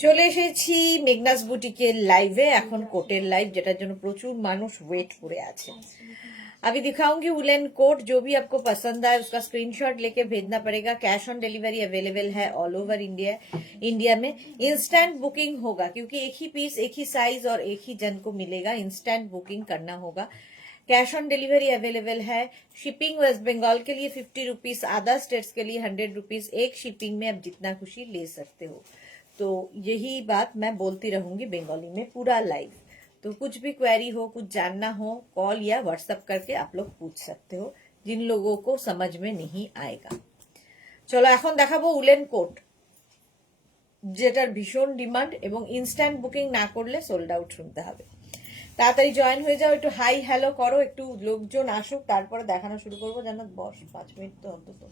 চলে এসেছি মেঘনাস বুটিকের লাইভে। এখন कोटेर लाइव যেটার জন্য প্রচুর মানুষ ওয়েট করে আছে। अभी दिखाऊंगी वुलन कोट, जो भी आपको पसंद आए उसका स्क्रीनशॉट लेके भेजना पड़ेगा। कैश ऑन डिलीवरी अवेलेबल है ऑल ओवर इंडिया में। इंस्टेंट बुकिंग होगा क्योंकि एक ही पीस, एक ही साइज और एक ही जन को मिलेगा। इंस्टेंट बुकिंग करना होगा। कैश ऑन डिलीवरी अवेलेबल है। शिपिंग वेस्ट बंगाल के लिए 50 रुपीज, अदर स्टेट्स के लिए 100 रुपीज। एक शिपिंग में आप जितना खुशी ले सकते हो। तो यही बात मैं बोलती रहूंगी बंगाली में पूरा लाइव। तो कुछ भी क्वेरी हो, कुछ जानना हो, कॉल या व्हाट्सएप करके आप लोग पूछ सकते हो, जिन लोगों को समझ में नहीं आएगा। चलो এখন দেখাবো উলেন কোট, যেটার ভীষণ ডিমান্ড এবং ইনস্ট্যান্ট বুকিং না করলে সোল্ড আউট শুনতে হবে। তাড়াতাড়ি জয়েন হয়ে যাও, একটু হাই হ্যালো করো, একটু লোকজন আসুক, তারপরে দেখানো শুরু করবো। জানো বস 5 মিনিট তো অন্তত।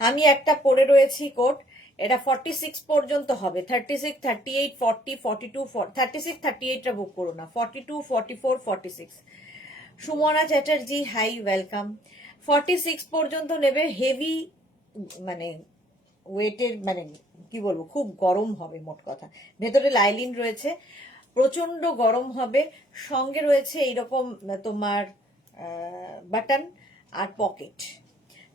আমি একটা পরে রয়েছি কোট, এটা 46 পর্যন্ত হবে। 36, 38, 40, 42, 36, 38টা বুক করো না, 42, 44, 46। Sumana Chatterjee high, welcome. 46 পর্যন্ত নেবে। হেভি মানে ওয়েটের, মানে কি বলবো, খুব গরম হবে মোট কথা। ভেতরে লাইলিন রয়েছে, প্রচন্ড গরম হবে। সঙ্গে রয়েছে এইরকম তোমার বাটন আর পকেট।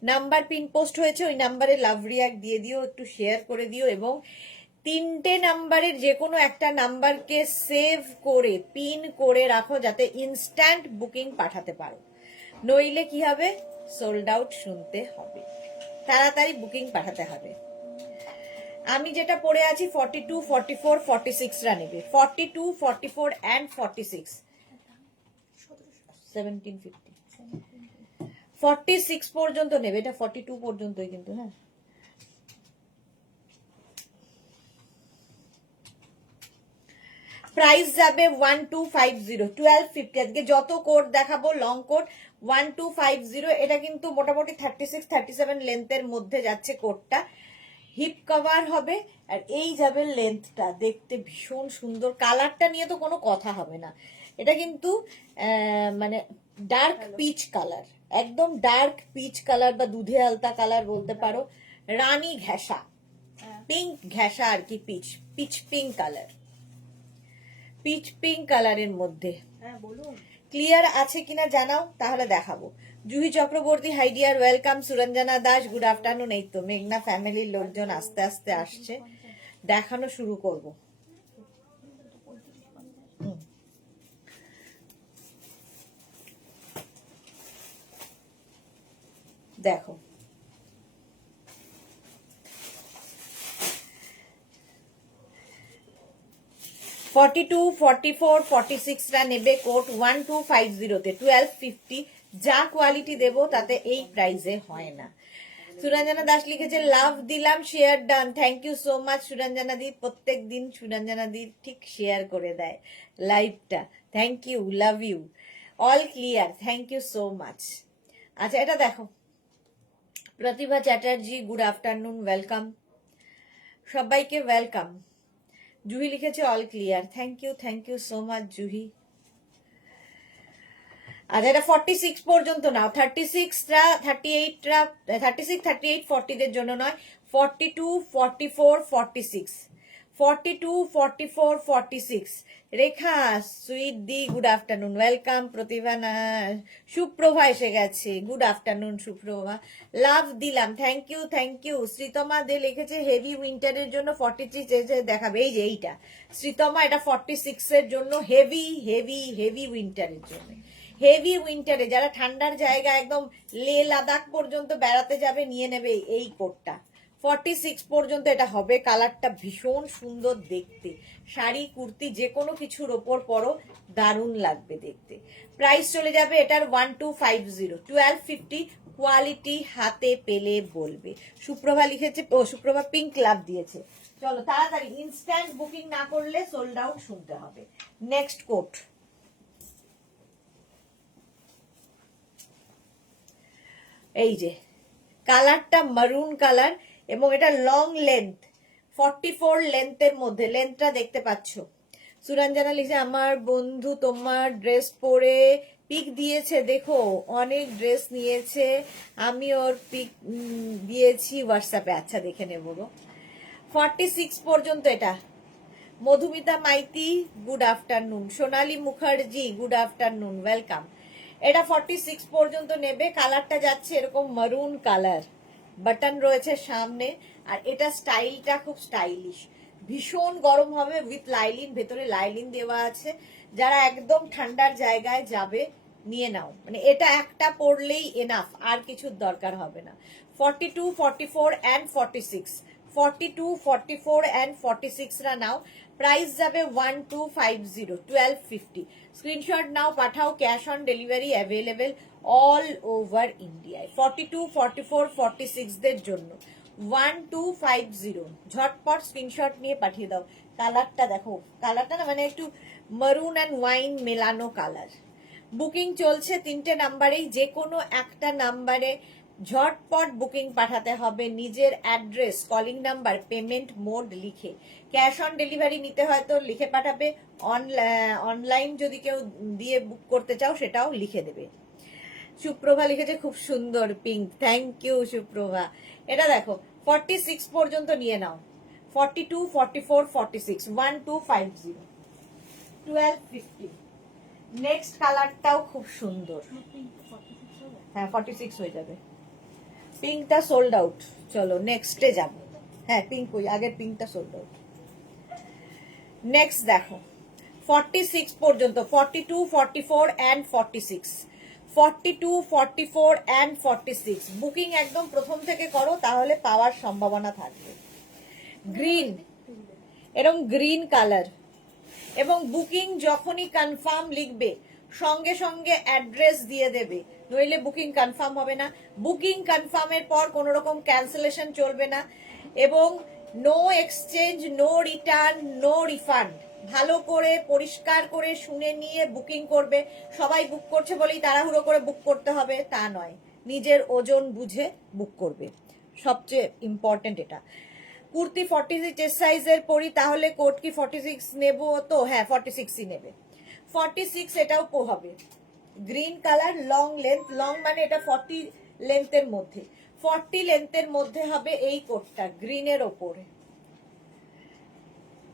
নাম্বার পিন পোস্ট হয়েছে, ওই নাম্বারে লাভ রিয়াক্ট দিয়ে দিও, একটু শেয়ার করে দিও এবং 3টে নাম্বারের যে কোনো একটা নাম্বারকে সেভ করে পিন করে রাখো যাতে ইনস্ট্যান্ট বুকিং পাঠাতে পারো। নইলে কি হবে, সোল্ড আউট শুনতে হবে। তাড়াতাড়ি বুকিং পাঠাতে হবে। আমি যেটা পড়ে আছি 42, 44, 46রা নেবে। 42, 44 and 46, 1750, 46 পর্যন্ত নেবে। এটা 42 পর্যন্তই কিন্তু। হ্যাঁ, প্রাইস যাবে 1250, 1250। আজকে যত কোড দেখাবো লং কোড 1250। এটা কিন্তু মোটামুটি 36, 37 লেন্থের মধ্যে যাচ্ছে কোডটা। হিপ কভার হবে আর এই যাবে লেন্থটা, দেখতে ভীষণ সুন্দর। কালারটা নিয়ে তো কোনো কথা হবে না। এটা কিন্তু মানে ডার্ক পিচ কালার, একদম ডার্ক পিচ কালার বা দুধে আলতা কালার বলতে পারো। রানী ঘেঁষা, পিঙ্ক ঘেঁষা আর কি, peach peach pink colour, peach pink কালারের মধ্যে। ক্লিয়ার আছে কিনা জানাও, তাহলে দেখাবো। Juhi Chakraborty hi dear, welcome. Suranjana Das good afternoon. এই তো মেঘনা ফ্যামিলির লোকজন আস্তে আস্তে আসছে, দেখানো শুরু করব। দেখো 42, 44, 46রা নেবে কোট 1250-তে, 1250। যা কোয়ালিটি দেবো তাতে এই প্রাইসে হয় না। সুরঞ্জনা দাস লিখেছে লাভ দিলাম, share done. Thank you so much Suranjana di. প্রত্যেক দিন সুরঞ্জনা দি ঠিক শেয়ার করে দেয় লাইভটা। Thank you, love you. All clear, thank you so much. আচ্ছা এটা দেখো, Pratibha Chatterjee good afternoon, welcome. সবাইকে ওয়েলকাম। জুহি লিখেছে all clear, thank you so much Juhi. আচ্ছা এটা 46 পর্যন্ত নাও। 36রা, 38রা, 36, 38, 40দের জন্য নয়। 42, 44, 46, 42, 44, 46। রেখা সুইট দি গুড আফটারনুন, ওয়েলকাম। প্রতিভা না, সুপ্রভা এসে গেছে, গুড আফটারনুন সুপ্রভা। লাভ দিলাম, থ্যাংক ইউ। শ্রীতমা দে লিখেছে হেভি উইন্টারের জন্য 43 দেখাবে। এই যে এইটা শ্রীতমা, এটা 46 এর জন্য। হেভি হেভি হেভি উইন্টারের জন্য। হেভি উইন্টারে যারা ঠান্ডার জায়গা একদম লে লাদাখ পর্যন্ত বেড়াতে যাবে, নিয়ে নেবে এই কোটটা। 46 পর্যন্ত এটা হবে। কালারটা ভীষণ সুন্দর দেখতে, শাড়ি কুর্তি যে কোনো কিছুর ওপর পরো, দারুণ লাগবে দেখতে। প্রাইস চলে যাবে এটার 1250, 1250। কোয়ালিটি হাতে পেলে বলবে। সুপ্রভা লিখেছে, ও সুপ্রভা পিঙ্ক লাভ দিয়েছে। চলো তাড়াতাড়ি, ইনস্ট্যান্ট বুকিং না করলে সোল্ড আউট শুনতে হবে। নেক্সট কোট, এই যে কালারটা মারুন কালার এবং এটা লং লেন্থ, 44 লেন্থের মধ্যে। লেন্থটা দেখতে পাচ্ছ। সুরঞ্জনা লিখছে আমার বন্ধু তোমার ড্রেস পরে পিক দিয়েছে, দেখো অনেক ড্রেস নিয়েছে, আমি ওর পিক দিয়েছি হোয়াটসঅ্যাপে। আচ্ছা দেখে নেবো গো। 46 পর্যন্ত এটা। মধুমিতা মাইতি গুড আফটারনুন, সোনালী মুখার্জি গুড আফটারনুন, ওয়েলকাম। এটা 46 পর্যন্ত নেবে। কালারটা যাচ্ছে এরকম মারুন কালার, বাটন রয়েছে সামনে, আর এটা স্টাইলটা খুব স্টাইলিশ, ভীষণ গরম হবে উইথ লাইলিন, ভেতরে লাইলিন দেওয়া আছে। যারা একদম ঠান্ডার জায়গায় যাবে নিয়ে নাও, মানে এটা একটা পরলেই এনাফ, আর কিছুর দরকার হবে না। 42, 44 অ্যান্ড 46, 42, 44 অ্যান্ড 46 রা নাও। প্রাইস যাবে 1250, 1250। স্ক্রিনশট নাও, পাঠাও, cash on delivery available all over ইন্ডিয়ায়। 42, 44, 46 দের জন্য 1250, ঝটপট স্ক্রিনশট নিয়ে পাঠিয়ে দাও। কালারটা দেখো, কালারটা না মানে একটু মারুন অ্যান্ড ওয়াইন মেলানো কালার। বুকিং চলছে 3টে নাম্বারেই, যে কোনো একটা নাম্বারে ঝটপট বুকিং পাঠাতে হবে, নিজের address, calling number, payment mode লিখে। ক্যাশ অন ডেলিভারি নিতে হয় তো লিখে পাঠাবে, অনলাইন যদি কেউ দিয়ে বুক করতে চাও সেটাও লিখে দেবে। সুপ্রভা লিখেছে খুব সুন্দর পিঙ্ক, থ্যাংক ইউ সুপ্রভা। এটা দেখো 46 পর্যন্ত নিয়ে নাও। 42, 44, 46, 1250, 1250। নেক্সট কালারটাও খুব সুন্দর। হ্যাঁ 46 হয়ে যাবে। পিঙ্কটা সোল্ড আউট, চলো নেক্সটে যাবো। হ্যাঁ পিঙ্ক ওই আগের পিঙ্কটা সোল্ড আউট। নেক্সট দেখো 46 পর্যন্ত, 42, 44 অ্যান্ড 46, 42, 44 অ্যান্ড 46। বুকিং একদম প্রথম থেকে করো, তাহলে পাওয়ার সম্ভাবনা থাকবে। গ্রিন, এরকম গ্রিন কালার, এবং বুকিং যখনই কনফার্ম লিখবে সঙ্গে সঙ্গে অ্যাড্রেস দিয়ে দেবে, নইলে বুকিং কনফার্ম হবে না। বুকিং কনফার্মের পর কোনো রকম ক্যান্সেলেশন চলবে না, এবং no exchange, no return, no refund. ভালো করে পরিষ্কার করে শুনে নিয়ে বুকিং করবে। সবাই বুক করছে বলেই তাড়াহুড়ো করে বুক করতে হবে তা নয়, নিজের ওজন বুঝে বুক করবে, সবচেয়ে ইম্পর্টেন্ট এটা। কুর্তি 46 চেস্ট সাইজের পরি, তাহলে কোট কি 46 নেব তো? হ্যাঁ 46ই নেবে। 46 এটাও হবে। Green colour, long length, long মানে এটা 40 লেন্থের মধ্যে, 40 লেন্থের মধ্যে হবে এই কোটটা গ্রিনের ওপরে।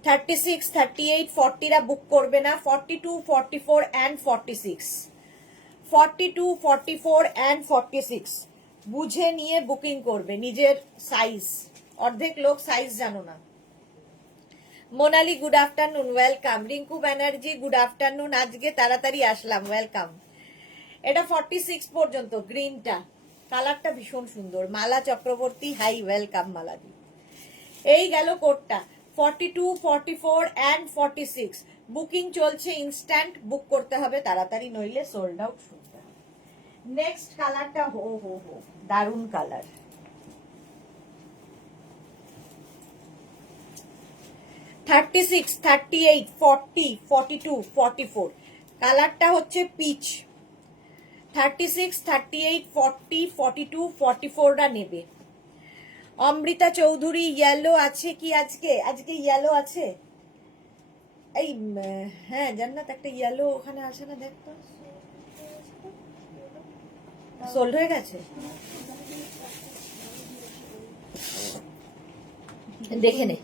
36, 38, 40 রা বুক করবে না। 42, 44 অ্যান্ড 46, 42, 44 অ্যান্ড 46 বুঝে নিয়ে বুকিং করবে নিজের সাইজ। অর্ধেক লোক সাইজ জানো না। Monali good afternoon, welcome. Rinku Banerjee good afternoon, আজকে তাড়াতাড়ি আসলাম, ওয়েলকাম। এটা 46 পর্যন্ত, গ্রিনটা কালারটা ভীষণ সুন্দর। মালা চক্রবর্তী হাই, ওয়েলকাম মালাদি। এই গেল কোটটা 42, 44 অ্যান্ড 46। বুকিং চলছে, ইনস্ট্যান্ট বুক করতে হবে তাড়াতাড়ি, নইলে সোল্ড আউট শুনতে হবে। নেক্সট কালারটা হো হো হো, দারুন কালার। 36, 38, 40, 42, 44 কালারটা হচ্ছে পিচ। 36, 38, 40, 42, 44 রা নেবে। অমৃতা চৌধুরী ইয়েলো আছে কি আজকে? আজকে ইয়েলো আছে। এই হ্যাঁ জান্নাত, একটা ইয়েলো ওখানে আছে না, দেখতো সোল্ড হয়ে গেছে, দেখে নে।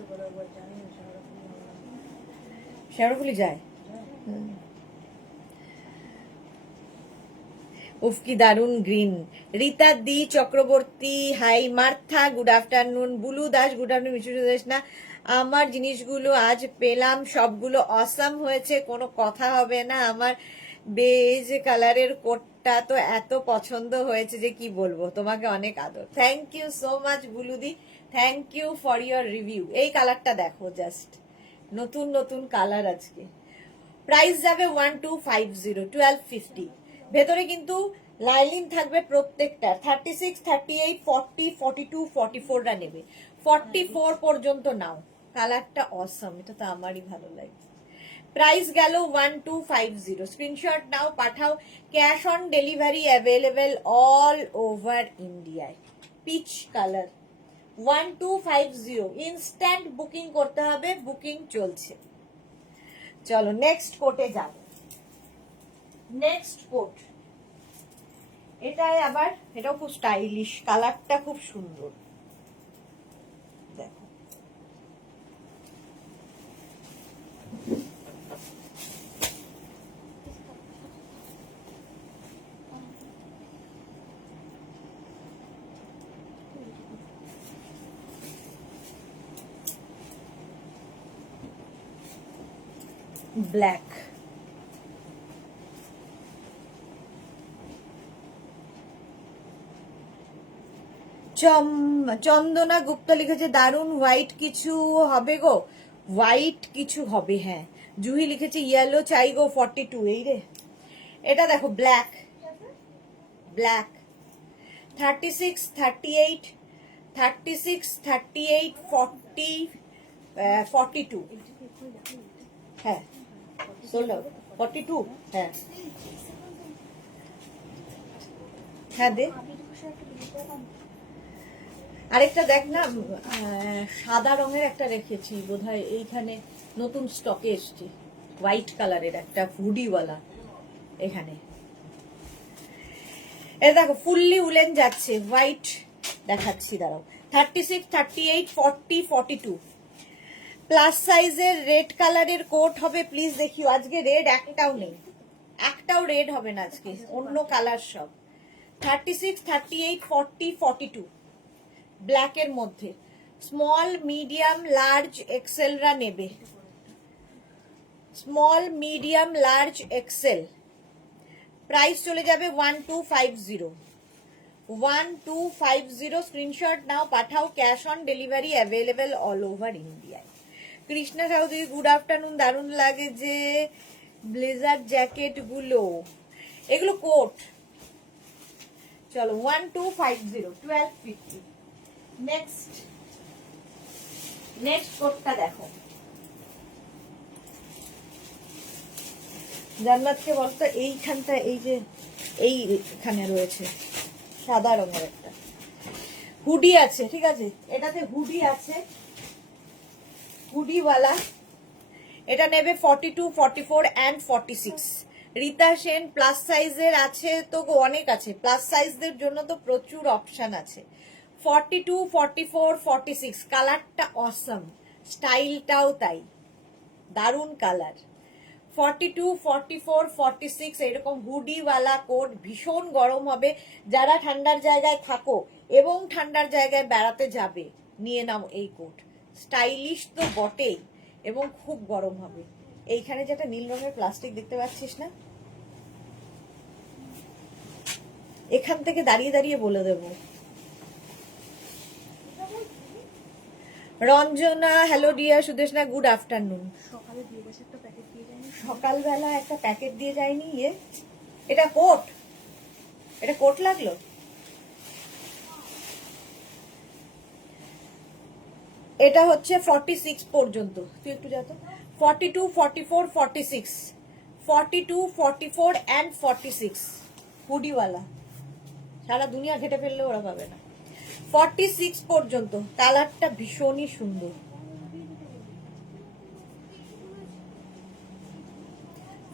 শেওড়াফুলি যায়। উফ কি দারুন green. Rita di Chakraborty hi, Martha good afternoon, Bulu Das good afternoon, Mishu Das না। আমার জিনিসগুলো আজ পেলাম, সবগুলো অসাম হয়েছে, কোনো কথা হবে না। আমার বেজ কালারের কোটটা তো এত পছন্দ হয়েছে যে কি বলবো, তোমাকে অনেক আদর। Thank you so much Buludi, thank you for your review. এই কালারটা দেখো, জাস্ট নতুন নতুন কালার আজকে। প্রাইস যাবে 1250, 1250। ভেতরে কিন্তু লাইলিন থাকবে প্রত্যেকটা। 36, 38, 40, 42, 44 রা নেবে। 44 পর্যন্ত নাও, কালারটা অসম, এটা তো আমারই ভালো লাগে। প্রাইস গেল 1250, স্ক্রিনশট নাও, পাঠাও, cash on delivery available all over ইন্ডিয়ায়। পিচ কালার 1250, ইনস্ট্যান্ট বুকিং করতে হবে, বুকিং চলছে। চলো নেক্সট কোটে যাব। নেক্সট কোট, এটাই আবার, এটাও খুব স্টাইলিশ, কালারটা খুব সুন্দর। দেখো ব্ল্যাক, চন্দনা গুপ্ত লিখেছে দারুন হোয়াইট কিছু হবে গো, হোয়াইট কিছু হবে। হ্যাঁ, জুহি লিখেছে ইয়েলো চাই গো 42। এই রে, এটা দেখো ব্ল্যাক, ব্ল্যাক 36, 38, 36, 38, 40, 42। হ্যাঁ, সোল্ড আউট 42। হ্যাঁ হ্যাঁ, দে আরেকটা দেখ না, সাদা রঙের একটা রেখেছি বোধহয়, এইখানে নতুন স্টকে এসছে, হোয়াইট কালারের একটা হুডিওয়ালা। এখানে এটা দেখো ফুললি উলেন যাচ্ছে, হোয়াইট দেখাচ্ছি, দাঁড়াও। 36, 38, 40, 42 প্লাস সাইজের রেড কালারের কোট হবে প্লিজ দেখিও। আজকে রেড একটাও নেই, একটাও রেড হবে না আজকে, অন্য কালার সব। 36, 38, 40, 42 ব্ল্যাকের মধ্যে। স্মল, মিডিয়াম, লার্জ, এক্সেলরা নেবে। Small, medium, large, XL. Price চলে যাবে 1250। 1250 স্ক্রিনশট নাও, পাঠাও, cash on delivery available all over ইন্ডিয়ায়। কৃষ্ণা চৌধুরী গুড আফটারনুন, দারুণ লাগে যে ব্লেজার জ্যাকেট গুলো, এগুলো কোট। চলো 1250, 1250। নেক্সট, নেক্সট কোটটা দেখো। জান্নাতকে বলতো এইখানটা, এই যে এইখানে রয়েছে সাদা রঙের একটা হুডি আছে, ঠিক আছে, এটাতে হুডি আছে, হুডিওয়ালা। এটা নেবে 42, 44 and 46। রীতা সেন প্লাস সাইজের আছে তো অনেক আছে, প্লাস সাইজদের জন্য তো প্রচুর অপশন আছে। 42, 44, 46 কালারটা অসম, স্টাইলটাও তাই, দারুন কালার। 42, 44, 46 এরকম হুডিওয়ালা কোট, ভীষণ গরম হবে। যারা ঠান্ডার জায়গায় থাকো এবং ঠান্ডার জায়গায় বেড়াতে যাবে, নিয়ে নাও এই কোট, স্টাইলিশ তো বটেই এবং খুব গরম হবে। এইখানে যেটা নীল রঙের প্লাস্টিক দেখতে পাচ্ছিস না, এখান থেকে দাঁড়িয়ে দাঁড়িয়ে বলে দেব। Ranjana hello dear, Sudeshna good afternoon. সকালবেলা একটা প্যাকেট দিয়ে যায়নি ইয়ে, এটা কোট, এটা কোট লাগলো। এটা হচ্ছে 46 পর্যন্ত, তুই একটু যা তো। 42, 44, 46, 42, 44 and 46 হুডিওয়ালা, সারা দুনিয়া ঘেটে ফেললে ওরা পাবে না। 46 পর্যন্ত, কালারটা ভীষণই সুন্দর।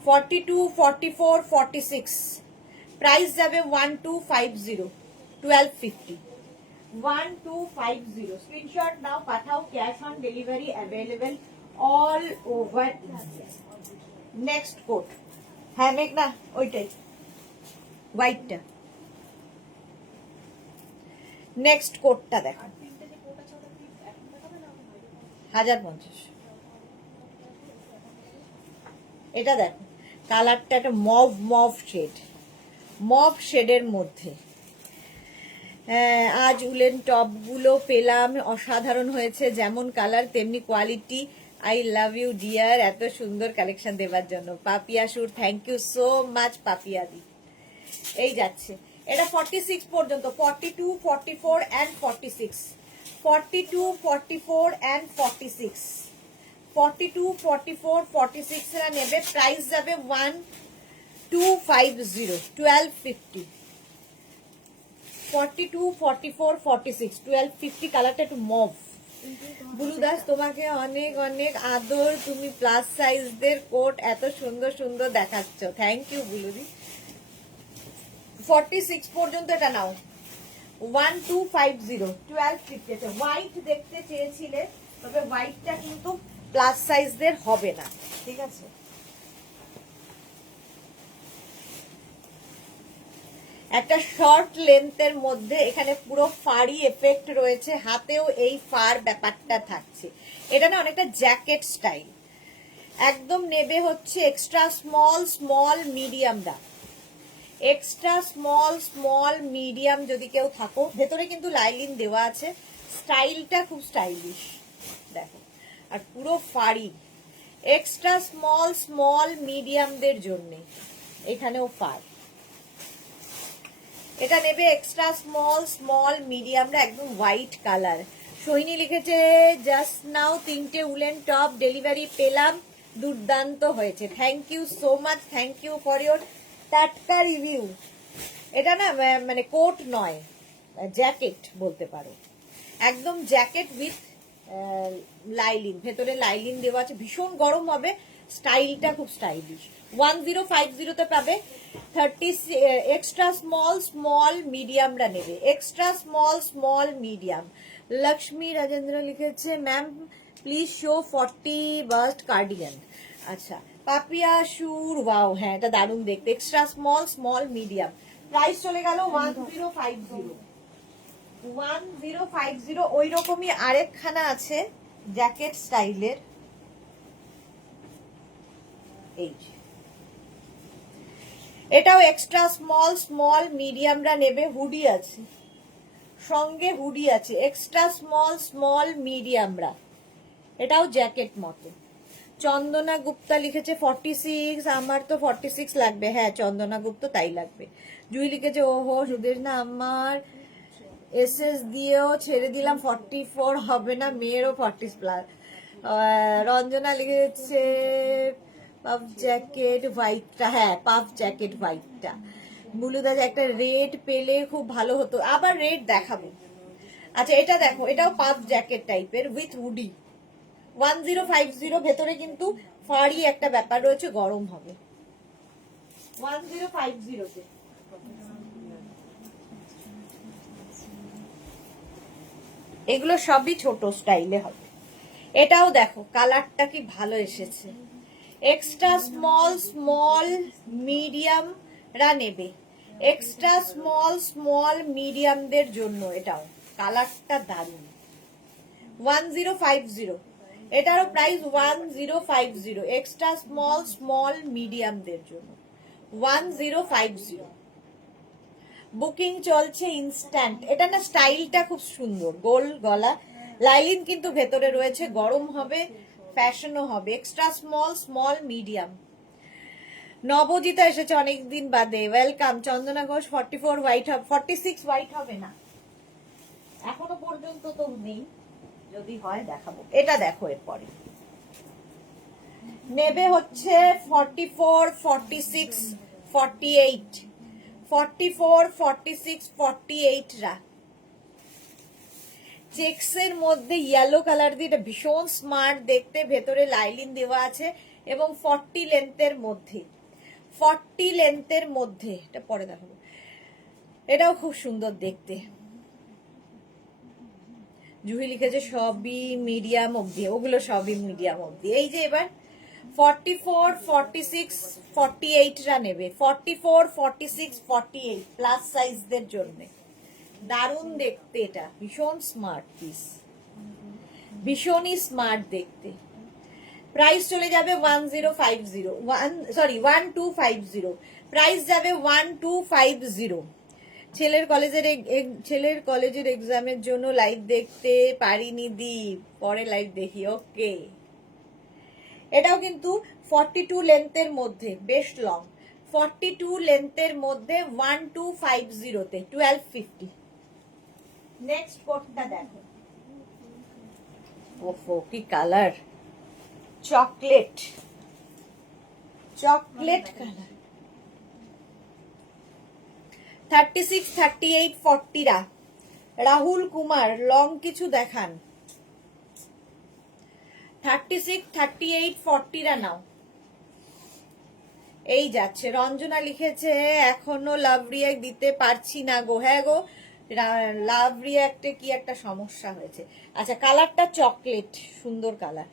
42, 44, 46 প্রাইস যাবে 1250, 1250, 1250। স্ক্রিনশট নাও, পাঠাও, cash on delivery available all over India. Next coat, হ্যাঁ মেঘনা ওইটাই, হোয়াইটটা। নেক্সট কোটটা দেখো, 1050। এটা দেখো কালারটা একটা মভ মভ শেড, মভ শেডের মধ্যে। আজ উলেন টপগুলো পেলাম, অসাধারণ হয়েছে, যেমন কালার তেমনি quality. I love you dear, এত সুন্দর কালেকশন দেওয়ার জন্য। Papiya Sur, thank you so much Papiya di. এই যাচ্ছে, এটা 46 পর্যন্ত, 42, 44 and 46, 42, 44 and 46, 42, 44, 46 এরা নেবে। প্রাইস যাবে 1250, 1250। 42, 44, 46, 1250 কালারটা একটু মভ। বুলু দাস তোমাকে অনেক অনেক আদর, তুমি প্লাস সাইজদের কোট এত সুন্দর সুন্দর দেখাচ্ছ, থ্যাংক ইউ বুলুদি। 46 পর্যন্ত এটা নাও, 1250, 1250। হোয়াইট দেখতে চেয়েছিলে, তবে হোয়াইটটা কিন্তু প্লাস সাইজদের হবে না, ঠিক আছে। একটা শর্ট লেন্থের মধ্যে, এখানে পুরো ফাড়ি এফেক্ট রয়েছে, হাতেও এই ফার ব্যাপারটা থাকছে। এটা না অনেকটা জ্যাকেট স্টাইল, একদম নেবে হচ্ছে এক্সট্রা স্মল স্মল মিডিয়ামরা, এক্সট্রা স্মল স্মল মিডিয়াম যদি কেউ থাকো। ভেতরে কিন্তু লাইলিন দেওয়া আছে, স্টাইলটা খুব স্টাইলিশ দেখো, আর পুরো ফাড়ি। এক্সট্রা স্মল স্মল মিডিয়ামদের জন্য এখানেও পার, এটা নেবে এক্সট্রা স্মল স্মল মিডিয়ামরা, একদম হোয়াইট কালার। সোহিনী লিখেছে জাস্ট নাও 3টে উলেন টপ ডেলিভারি পেলাম, দুর্দান্ত হয়েছে। Thank you so much, thank you for your টাটকা রিভিউ। এটা না মানে কোট নয়, জ্যাকেট বলতে পারো, একদম জ্যাকেট উইথ লাইলিন, ভেতরে লাইলিন দেওয়া আছে, ভীষণ গরম হবে, স্টাইলটা খুব স্টাইলিশ। 1050তে পাবে 30 এক্সট্রা স্মল স্মল মিডিয়ামরা নেবে, extra small small medium. Lakshmi Rajendra লিখেছে ma'am please show 40 bust cardigan. আচ্ছা পাপিয়া শুর, ওয়াও হ্যাঁ এটা দারুণ দেখতে, extra small small medium. Price চলে গেল 1050, 1050। ওই রকমই আরেকখানা আছে জ্যাকেট স্টাইলের, এই এটাও এক্সট্রা স্মল স্মল মিডিয়ামরা নেবে, হুডি আছে সঙ্গে, হুডি আছে, এক্সট্রা স্মল স্মল মিডিয়ামরা, এটাও জ্যাকেট মতো। চন্দনা গুপ্তা লিখেছে 46, আমার তো 46 লাগবে। হ্যাঁ চন্দনা গুপ্ত তাই লাগবে। জুই লিখেছে ওহো সুদেশ না আমার এসএস দিয়েও ছেড়ে দিলাম, 44 হবে না, মেয়েরও 40+। রঞ্জনা লিখেছে পাফ জ্যাকেট হোয়াইটটা, হ্যাঁ পাফ জ্যাকেট হোয়াইটটা। বুলুদা একটা রেড পেলে খুব ভালো হতো, আবার রেড দেখাবো। আচ্ছা এটা দেখো, এটাও পাফ জ্যাকেট টাইপের উইথ হুডি, 1050। ভেতরে কিন্তু ফাড়ি একটা ব্যাপার রয়েছে, গরম হবে 1050তে। এগুলো সবই ছোট স্টাইলে হবে। এটাও দেখো কালারটা কি ভালো এসেছে, এক্সট্রা স্মল স্মল মিডিয়াম রা নেবে, এক্সট্রা স্মল স্মল মিডিয়ামদের জন্য এটাও কালারটা দারুণ। 1050, এটারও প্রাইস 1050, এক্সট্রা স্মল স্মল মিডিয়ামদের জন্য 1050। বুকিং চলছে ইনস্ট্যান্ট। এটা না স্টাইলটা খুব সুন্দর, গোল গলা, লাইলিন কিন্তু ভেতরে রয়েছে, গরম হবে, ফ্যাশনও হবে, এক্সট্রা স্মল স্মল মিডিয়াম। নবজিতা এসেছে অনেকদিন বাদে, ওয়েলকাম। চন্দনা ঘোষ 44 হোয়াইট হবে, 46 হোয়াইট হবে না এখনো পর্যন্ত তো নেই, যদি হয় দেখাবো। এটা দেখো এরপরে নেবে হচ্ছে 44 46 48, 44 46 48 রা চেক্সের মধ্যে ইয়েলো কালার দিয়ে, এটা ভীষণ স্মার্ট দেখতে, ভেতরে লাইলিন দেওয়া আছে এবং 40 লেন্থের মধ্যে, 40 লেন্থের মধ্যে, এটা পরে দেখাবো। এটাও খুব সুন্দর দেখতে। জুহি লিখেছে সবই মিডিয়াম অবধি, ওগুলো সবই মিডিয়াম অবধি। এই যে এবার 44 46 48 রা নেবে, 44 46 48 প্লাস সাইজদের জন্য দারুণ দেখতে, এটা ভীষণ স্মার্ট পিস, ভীষণই স্মার্ট দেখতে। প্রাইস চলে যাবে 1050, 1250, প্রাইস যাবে 1250। ছেলের কলেজের এক্সামের জন্য লাইভ দেখতে পারিনি দি, পরে লাইভ দেখি। ওকে এটাও কিন্তু 42 লেন্থের মধ্যে, বেশ লং, 42 লেন্থের মধ্যে 1250 তে 1250। নেক্সট কোটটা দেখো, ওফো কি কালার, চকলেট চকলেট কালার। 36 38 40 রা, রাহুল কুমার লং কিছু দেখান। 36 38 40 রা নাও, এই যাচ্ছে। রঞ্জনা লিখেছে এখনো লাভ রিয়াক্ট দিতে পারছি না গো। হ্যাঁ গো, লাভ রিয়াক্টে কি একটা সমস্যা হয়েছে। আচ্ছা কালারটা চকলেট, সুন্দর কালার,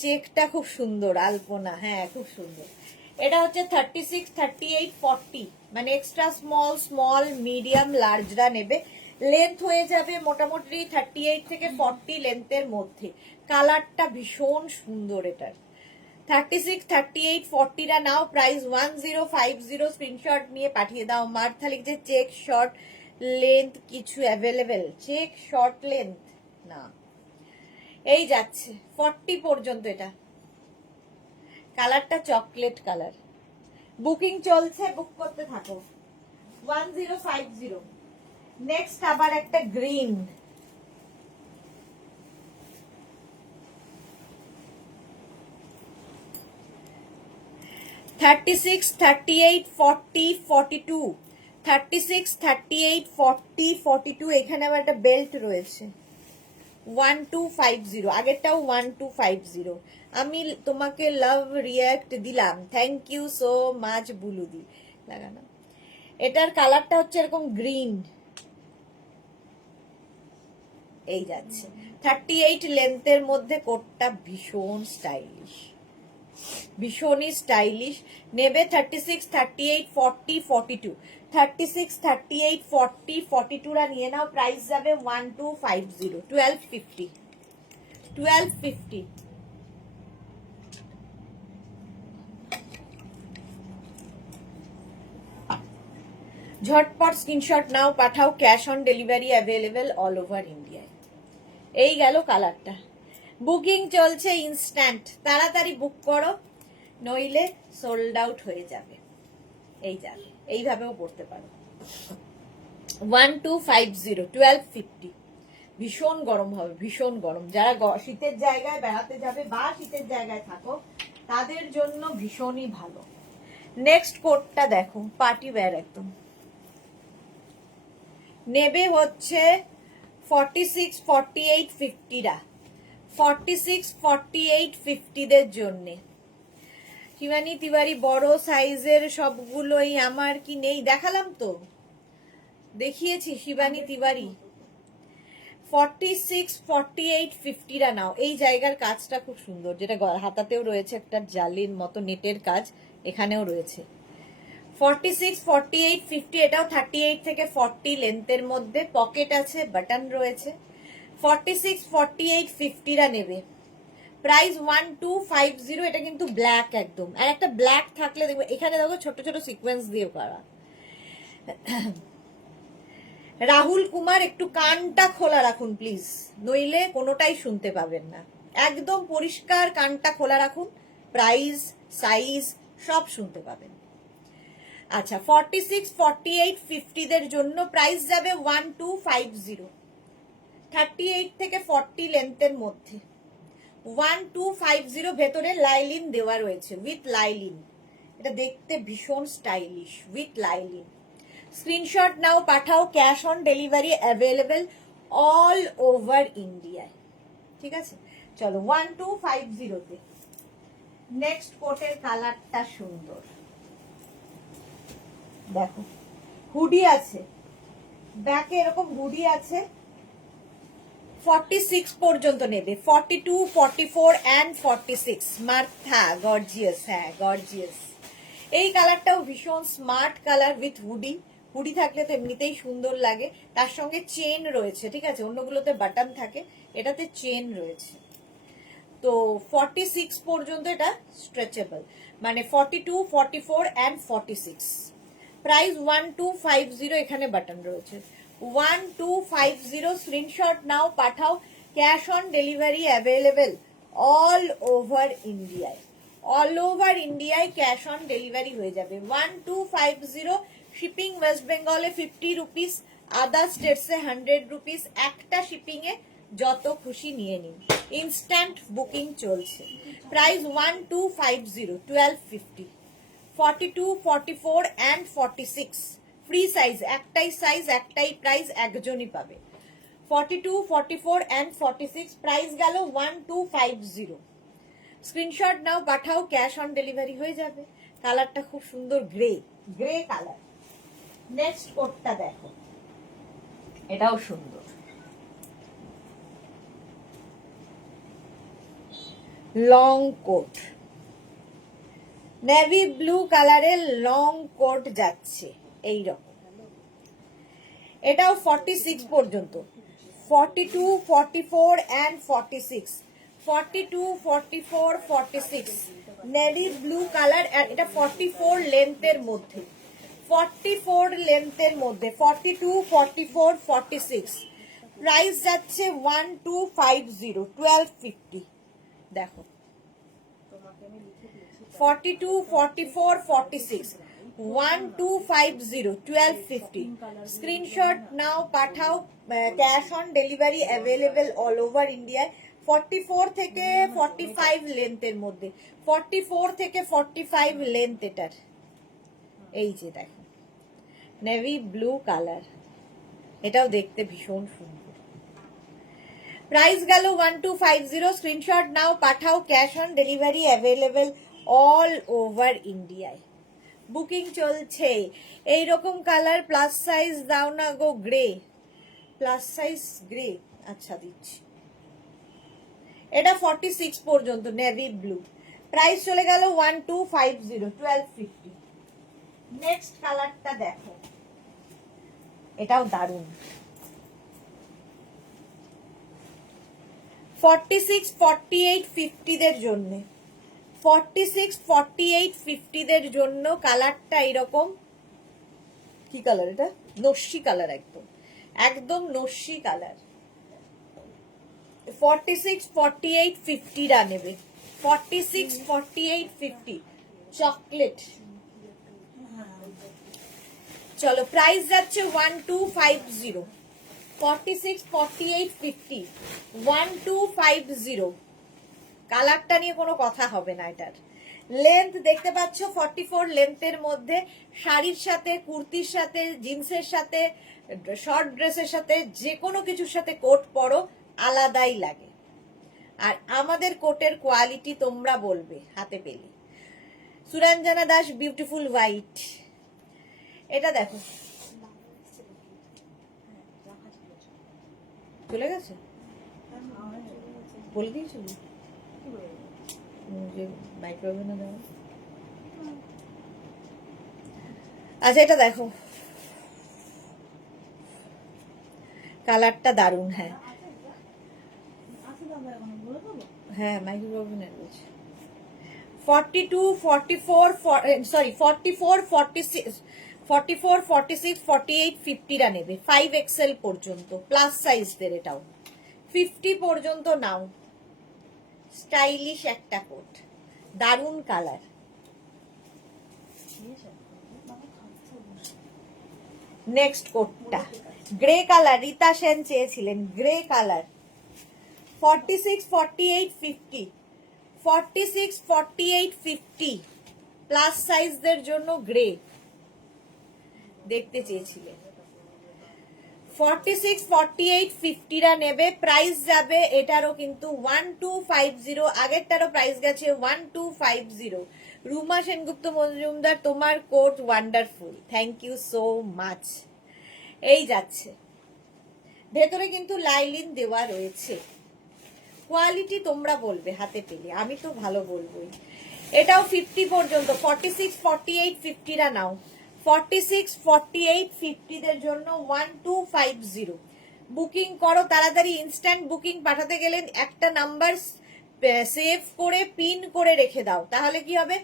চেকটা খুব সুন্দর, আলপনা, হ্যাঁ খুব সুন্দর। এটা হচ্ছে 36 38 40, মানে এক্সট্রা স্মল স্মল মিডিয়াম লার্জরা নেবে, লেন্থ হয়ে যাবে মোটামুটি 38 থেকে 40 লেন্থের মধ্যে। কালারটা ভীষণ সুন্দর এটার, 36, 38, 40 রা নাও, প্রাইস 1050। স্ক্রিনশট নিয়ে পাঠিয়ে দাও। মার্থা লিখছে চেক শর্ট লেন্থ কিছু অ্যাভেলেবেল, চেক শর্ট লেন্থ না, এই যাচ্ছে 40 পর্যন্ত। এটা কালারটা চকলেট কালার, বুকিং চলছে, বুক করতে থাকো। 1050। নেক্সট আবার একটা গ্রিন, থার্টি সিক্স, 38, 40, 42, 36, 38, 40, 42। এখানে আবার একটা বেল্ট রয়েছে 1250, আগেরটাও 1250। আমি তোমাকে লাভ রিয়াক্ট দিলাম, থ্যাংক ইউ সো মাচ বুলুদি। লাগানো, এটার কালারটা হচ্ছে এরকম গ্রিন, এই যাচ্ছে 38 লেন্থের মধ্যে। কোটটা ভীষণ স্টাইলিশ, ভীষণই স্টাইলিশ। নেবে 36, 38, 40, 42, 36, 38, 40, 42 রা নিয়ে নাও। প্রাইস যাবে 1250, 1250, 1250। ঝটপট স্ক্রিনশট নাও, পাঠাও, cash on delivery available all over ইন্ডিয়ায়। এই গেল কালারটা, বুকিং চলছে ইনস্ট্যান্ট, তাড়াতাড়ি বুক করো, নইলে সোল্ড আউট হয়ে যাবে। এই যাবে, এইভাবেও পড়তে পারো। 1250, 1250। ভীষণ গরম হবে, ভীষণ গরম। যারা শীতের জায়গায় বেড়াতে যাবে বা শীতের জায়গায় থাকো তাদের জন্য ভীষণই ভালো। নেক্সট কোটটা দেখো, পার্টি ওয়্যার একদম। নেবে হচ্ছে 46, 48, 50 রা, 46, 48, 50 দের জন্যে। শিবানী তিওয়ারি বড় সাইজের সবগুলোই আমার কি নেই? দেখালাম তো, দেখিয়েছি শিবানী তিওয়ারি। 46, 48, 50 রা নাও। এই জায়গার কাজটা খুব সুন্দর, যেটা হাতাতেও রয়েছে একটা জালির মতো নেটের কাজ, এখানেও রয়েছে। 46, 48, 50, এটাও 38 থেকে 40 লেন্থের মধ্যে, পকেট আছে, বাটন রয়েছে। 46, 48, 50 রা নেবে, প্রাইস 1250। এটা কিন্তু ব্ল্যাক একদম, আর একটা ব্ল্যাক থাকলে দেখবে এখানে দেখো ছোট ছোট সিকোয়েন্স দিয়ে করা। রাহুল কুমার একটু কানটা খোলা রাখুন প্লিজ, নইলে কোনোটাই শুনতে পাবেন না। একদম পরিষ্কার কানটা খোলা রাখুন, প্রাইস সাইজ সব শুনতে পাবেন। আচ্ছা, 46, 48, 50 দের জন্য প্রাইস যাবে 1250, 38 থেকে 40 লেন্থের মধ্যে। 1250, ভেতরে লাইলিন দেওয়া রয়েছে, উইথ লাইলিন। এটা দেখতে ভীষণ স্টাইলিশ, উইথ লাইলিন। স্ক্রিনশট নাও, পাঠাও, cash on delivery available all over ইন্ডিয়ায়। ঠিক আছে, চলো 1250 তে। নেক্সট কোটের কালারটা সুন্দর, দেখো হুডি আছে, ব্যাকে এরকম হুডি আছে। 46 পর্যন্ত নেবে, 42, 44 and 46। মার্থা গর্জিয়াস, হ্যাঁ গর্জিয়াস। এই কালারটাও ভীষণ smart colour with hoodie. Hoodie থাকলে তো এমনিতেই সুন্দর লাগে, তার সঙ্গে চেন রয়েছে। ঠিক আছে, অন্যগুলোতে বাটন থাকে, এটাতে চেন রয়েছে। তো 46 পর্যন্ত এটা স্ট্রেচেবল, মানে 42, 44 and 46। প্রাইস 1250, এখানে বাটন রয়েছে। 1250, স্ক্রিনশট নাও, পাঠাও, cash on delivery available all over ইন্ডিয়ায়। অল ওভার ইন্ডিয়ায় ক্যাশ অন ডেলিভারি হয়ে যাবে। 1250, শিপিং ওয়েস্ট বেঙ্গলে 50 রুপিস, আদার স্টেটসে 100 রুপিস। একটা শিপিং এ যত খুশি নিয়ে নিন, ইনস্ট্যান্ট বুকিং চলছে। প্রাইস 1250, 1250। 42, 44 and 46 ফ্রি সাইজ, একটাই সাইজ, একটাই প্রাইস, একজনই পাবে। 42, 44 and 46, প্রাইস গেল 1250। স্ক্রিনশট নাও, পাঠাও, ক্যাশ অন ডেলিভারি হয়ে যাবে। কালারটা খুব সুন্দর, গ্রে, গ্রে কালার। নেক্সট কোটটা দেখো, এটাও সুন্দর, লং কোট, নেভি ব্লু কালারের লং কোট যাচ্ছে এইরকম। এটাও 46 পর্যন্ত, 42, 44 and 46। 42, 44, 46 নেভি ব্লু কালার, আর এটা 44 লেন্থের মধ্যে, 44 লেন্থের মধ্যে, 42, 44, 46 প্রাইস যাচ্ছে 1250, 1250। দেখো 42, 44, 46 1250, 1250। স্ক্রিনশট নাও, পাঠাও, cash on delivery available all over India. 44 থেকে 45 লেন্থের মধ্যে, 44 থেকে 45 লেন্থ এটার। এই যে দেখো নেভি ব্লু কালার, এটাও দেখতে ভীষণ সুন্দর। প্রাইস গেল 1250। স্ক্রিনশট নাও, পাঠাও, cash on delivery available all over ইন্ডিয়ায়। বুকিং চলছে। এইরকম কালার প্লাস সাইজ দাও না গো, গ্রে, প্লাস সাইজ গ্রে। আচ্ছা দিচ্ছি। এটা 46 পর্যন্ত নেভি ব্লু। প্রাইস চলে গেল 1250, 1250। নেক্সট কালারটা দেখো, এটাও দারুণ। 46, 48, 50 দের জন্য, 46, 48, 50 দের জন্য কালারটা এরকম। কি কালার এটা? নস্যি কালার, একদম একদম নস্যি কালার। 46, 48, 50 রা নেবে। 46, 48, 50 চকলেট। চলো প্রাইস যাচ্ছে 1250। 46, 48, 50 1250। কালারটা নিয়ে কোনো কথা হবে না। এটার লেন্থ দেখতে পাচ্ছ 44 লেন্থের মধ্যে, শাড়ির সাথে, কুর্তির সাথে, জিন্সের সাথে, শর্ট ড্রেসের সাথে, যে কোনো কিছুর সাথে কোট পরো, আলাদাই লাগে। আর আমাদের কোটের কোয়ালিটি তোমরা বলবে হাতে পেলে। Suranjana Das beautiful white. এটা দেখো, চলে গেছে, বলে দিয়েছিল মাইক্রোওভেনে দাও। আচ্ছা এটা দেখো, কালারটা দারুণ। হ্যাঁ হ্যাঁ মাইক্রোওভেনে রয়েছে। 42, 44, সরি 44, 46, 44, 46, 48, 50 রা নেবে। 5XL পর্যন্ত প্লাস সাইজদের। এটাও 50 পর্যন্ত নাও। স্টাইলিশ একটা কোট, দারুণ কালার। নেক্সট কোটটা গ্রে কালার, রীতা সেন চেয়েছিলেন গ্রে কালার। 46, 48, 50 46, 48, 50 প্লাস সাইজদের জন্য গ্রে দেখতে চেয়েছিলেন। 46, 48, 50 রা নেবে। প্রাইস যাবে এটারও কিন্তু 1250। আগেরটারও প্রাইস গেছে 1250। রুমা সেনগুপ্ত মজুমদার, তোমার coat wonderful, thank you so much. এই যাচ্ছে, ভেতরে কিন্তু লাইলিন দেওয়া রয়েছে। কোয়ালিটি তোমরা বলবে হাতে পেলে, আমি তো ভালো বলবোই। এটাও 50 পর্যন্ত। 46, 48, 50 রা নাও। 46, 48, 50 দের জন্য 1250। বুকিং করো তাড়াতাড়ি। ইনস্ট্যান্ট বুকিং পাঠাতে গেলে একটা নাম্বার সেভ করে পিন করে রেখে দাও, তাহলে কি হবে,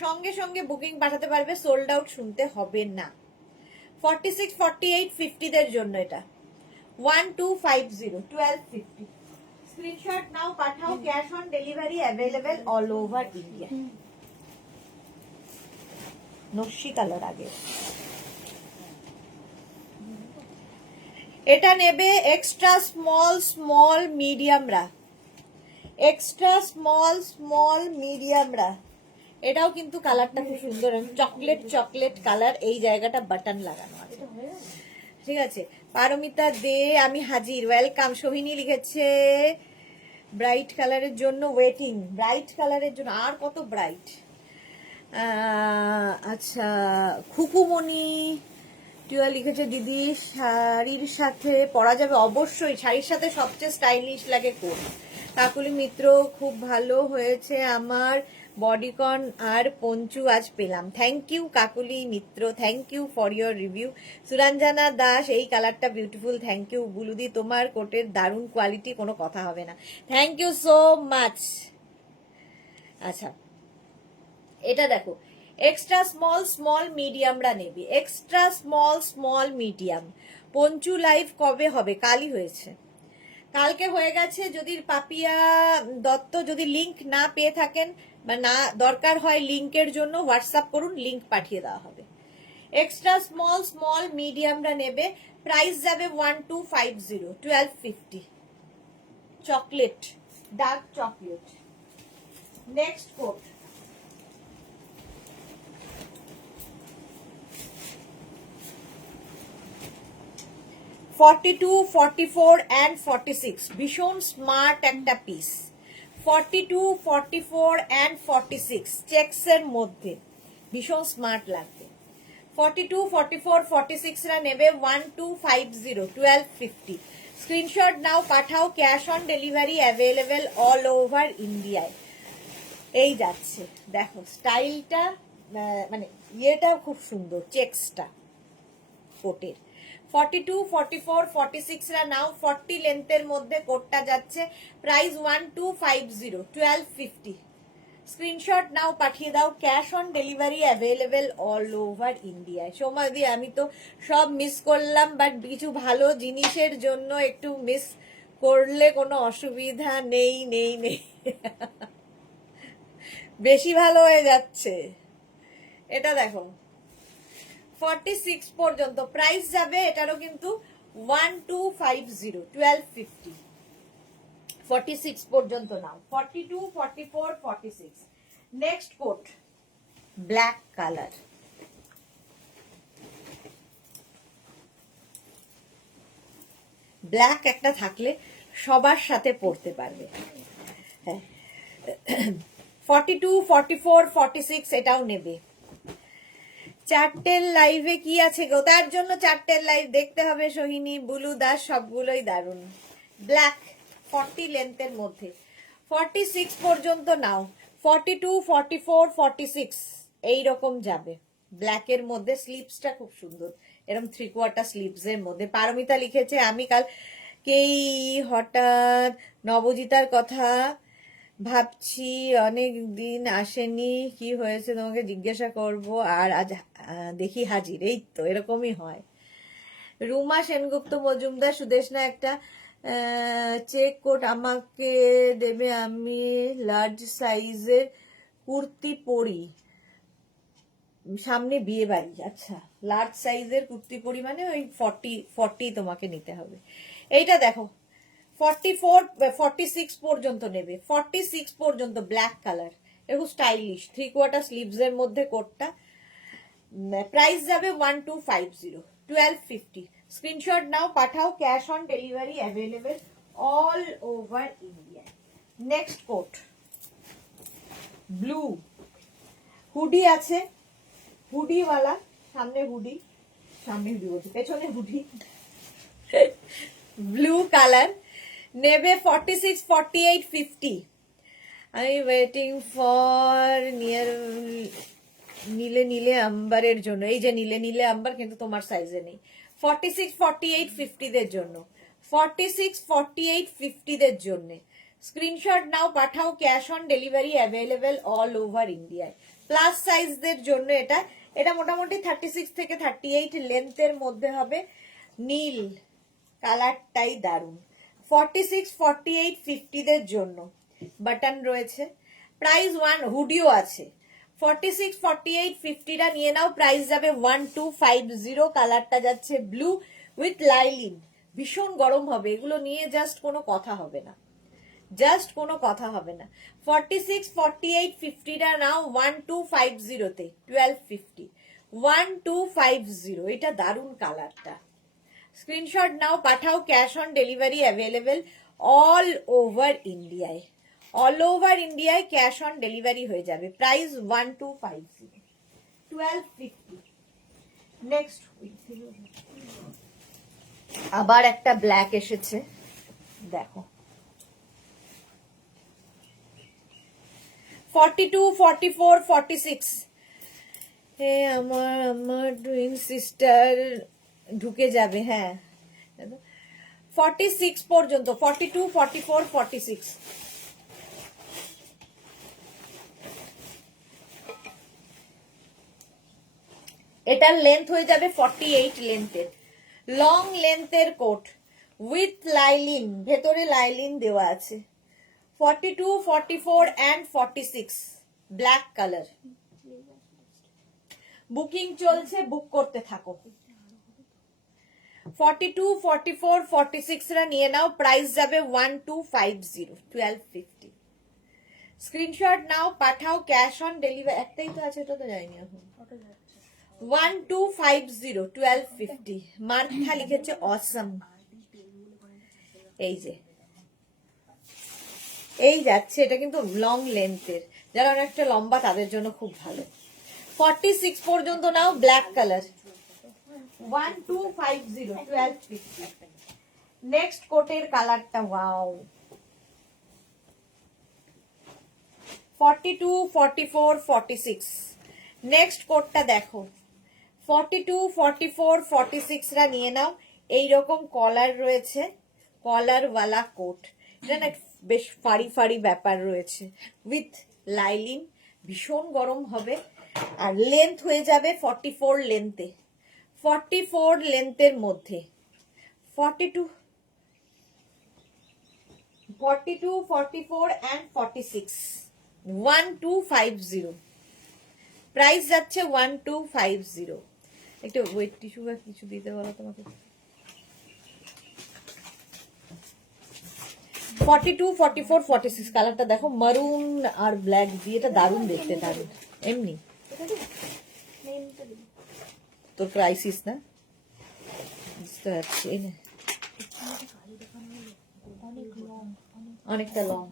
সঙ্গে সঙ্গে বুকিং পাঠাতে পারবে, সোল্ড আউট শুনতে হবে না। 46, 48, 50 দের জন্য এটা 1250, 1250। স্ক্রিনশট নাও, পাঠাও, cash on delivery available all over India. নস্যি কালার আগে। এটা নেবে এক্সট্রা স্মল স্মল মিডিয়ামরা, এক্সট্রা স্মল স্মল মিডিয়ামরা। এটাও কিন্তু কালারটা খুব সুন্দর, চকলেট চকলেট কালার। এই জায়গাটা বাটন লাগানো আছে, ঠিক আছে। পারমিতা দে, আমি হাজির, ওয়েলকাম। সোহিনী লিখেছে ব্রাইট কালারের জন্য ওয়েটিং, ব্রাইট কালারের জন্য। আর কত ব্রাইট। আচ্ছা খুকুমণি টিয়া লিখেছে দিদি শাড়ির সাথে পরা যাবে? অবশ্যই, শাড়ির সাথে সবচেয়ে স্টাইলিশ লাগে কোট। কাকুলি মিত্র, খুব ভালো হয়েছে আমার বডিকন আর পঞ্চু আজ পেলাম। Thank you Kakuli Mitra, thank you for your review. Suranjana Das, এই কালারটা বিউটিফুল, থ্যাংক ইউ। বুলুদি, তোমার কোটের দারুণ কোয়ালিটি, কোনো কথা হবে না, থ্যাংক ইউ সো মাচ। আচ্ছা, এটা দেখো, এক্সট্রা স্মল স্মল মিডিয়ামরা নেবে, extra small small medium. Panchu live কবে হবে? কালই হয়েছে, কালকে হয়ে গেছে। যদি পাপিয়া দত্ত যদি লিংক না পেয়ে থাকেন বা না দরকার হয় লিংকের জন্য, হোয়াটসঅ্যাপ করুন, লিংক পাঠিয়ে দেওয়া হবে। এক্সট্রা স্মল স্মল মিডিয়ামরা নেবে, প্রাইস যাবে 1250, 1250। Chocolate, dark chocolate. Next coat, forty two, 44 and 46, ভীষণ স্মার্ট একটা পিস। 42, 44 and 46 চেক্সের মধ্যে ভীষণ স্মার্ট লাগবে। 42, 44, 46 রা নেবে 1250, 1250। স্ক্রিনশট নাও, পাঠাও, cash on delivery available all over ইন্ডিয়ায়। এই যাচ্ছে, দেখো স্টাইলটা, মানে ইয়েটা খুব সুন্দর, চেক্সটা কোটের। 42, 44, 46 রা নাও, 40 লেন্থের মধ্যে কোটটা যাচ্ছে, প্রাইস 1250, 1250। স্ক্রিনশট নাও, পাঠিয়ে দাও, cash on delivery available all over ইন্ডিয়ায়। সময় দিয়ে আমি তো সব মিস করলাম, বাট কিছু ভালো জিনিসের জন্য একটু মিস করলে কোনো অসুবিধা নেই নেই নেই। বেশি ভালো হয়ে যাচ্ছে। এটা দেখো 46 পর্যন্ত প্রাইস যাবে, এটারও কিন্তু 1250, 1250। 46 পর্যন্ত নাও, 42, 44, 46। Next coat, black colour. Black একটা থাকলে সবার সাথে পড়তে পারবে। হ্যাঁ, 42, 44, 46 এটাও নেবে। চারটের লাইভে কি আছে গো? তার জন্য চারটের লাইভ দেখতে হবে সোহিনী, বুলু দাস, সবগুলোই দারুন। ব্ল্যাক 40 লেন্থের মধ্যে, 46 পর্যন্ত নাও। 42, 44, 46 এইরকম যাবে ব্ল্যাকের মধ্যে। স্লিপসটা খুব সুন্দর, এরকম 3/4 স্লিপস এর মধ্যে। পারমিতা লিখেছে, আমি কালকেই হঠাৎ নবজিতার কথা ভাবছি, অনেক দিন আসেনি, কি হয়েছে তোমাকে জিজ্ঞাসা করব, আর আজ দেখি হাজির। এই তো এরকমই হয়। রুমা সেনগুপ্ত মজুমদার, সুদেশনা একটা চেক কোট আমাকে দেবে, আমি লার্জ সাইজের কুর্তি পরি, সামনে বিয়ে বাড়ি। আচ্ছা, লার্জ সাইজের কুর্তি পরি মানে ওই 40 তোমাকে নিতে হবে। এইটা দেখো 44, 46 পর্যন্ত নেবে, 46 পর্যন্ত ব্ল্যাক কালার, এরকম স্টাইলিশ 3/4 স্লিভস এর মধ্যে কোটটা। প্রাইস যাবে 1250, 1250। স্ক্রিনশট নাও, পাঠাও, cash on delivery available all over India. Next coat, blue, hoodie আছে, হুডিওয়ালা, সামনে হুডি বলছি, পেছনে হুডি, ব্লু কালার নেবে। 46, 48, 50। আমি ওয়েটিং ফর নীলে নীলে আম্বারের জন্য। এই যে নীলে নীলে আম্বার, কিন্তু তোমার সাইজে নেই। 46, 48, 50 দের জন্য, 46, 48, 50 দের জন্য। স্ক্রিনশট নাও, পাঠাও, cash on delivery available all over ইন্ডিয়ায়। প্লাস সাইজদের জন্য এটা, এটা মোটামুটি 36 থেকে 38 লেন্থের মধ্যে হবে। নীল কালারটাই দারুন। 46, 48, 50 দের জন্য বাটন রয়েছে। প্রাইস হুডিও আছে। 46, 48, 50 টা নিয়ে নাও, প্রাইস যাবে 1250। কালারটা যাচ্ছে ব্লু উইথ লাইলিন, ভীষণ গরম হবে এগুলো নিয়ে, জাস্ট কোনো কথা হবে না, জাস্ট কোনো কথা হবে না। 46, 48, 50 টা নাও 1250 তে, 1250, 1250। এটা দারুন কালারটা। স্ক্রিনশট নাও, পাঠাও, cash on delivery available all over ইন্ডিয়ায়। অল ওভার ইন্ডিয়ায় ক্যাশ অন ডেলিভারি হয়ে যাবে। প্রাইস 1250, 1250। নেক্সট আবার একটা ব্ল্যাক এসেছে, দেখো 42, 44, 46. হে আমার ডুইং সিস্টার ঢুকে যাবে, হ্যাঁ 46 পর্যন্ত, 42, 44, 46. এটার লেন্থ হয়ে যাবে 48 লেন্থের, লং লেন্থের কোট উইথ লাইলিন, ভেতরে লাইলিন দেওয়া আছে। 42, 44 and 46 ব্ল্যাক কালার। বুকিং চলছে, বুক করতে থাকো। 42, 44, 46 রা নিয়ে নাও, প্রাইস যাবে 1250, 1250। স্ক্রিনশট নাও, পাঠাও, ক্যাশ অন ডেলিভারি একটাই তো আছে, এটা তো যায়নি এখন। 1250, 1250। মার্থা লিখেছে অসম। এই যে এই যাচ্ছে, এটা কিন্তু লং লেন্থের, যারা অনেকটা লম্বা তাদের জন্য খুব ভালো। 46 পর্যন্ত নাও, ব্ল্যাক কালার। 1250, 1250। নেক্সট কোটের কালারটা ওয়াও। 42, 44, 46। নেক্সট কোটটা দেখো, 42, 44, 46 রা নিয়ে নাও। এইরকম কলার রয়েছে, কলার ওয়ালা কোট। এটা না বেশ ফাড়ি ফাড়ি ব্যাপার রয়েছে, উইথ লাইলিন, ভীষণ গরম হবে। আর লেন্থ হয়ে যাবে 44 লেন্থে, 44 লেন্থের মধ্যে। 42, 44 and 46, 1250। প্রাইস যাচ্ছে 1250। একটু ওয়েট টিস্যু বা কিছু দিতে বলো তোমাকে। 42, 44, 46 কালারটা দেখো, মারুন আর ব্ল্যাক দিয়ে, এটা দারুণ দেখতে, দারুণ। এমনি তোর ক্রাইসিস না, বুঝতে পারছি। অনেকটা লং।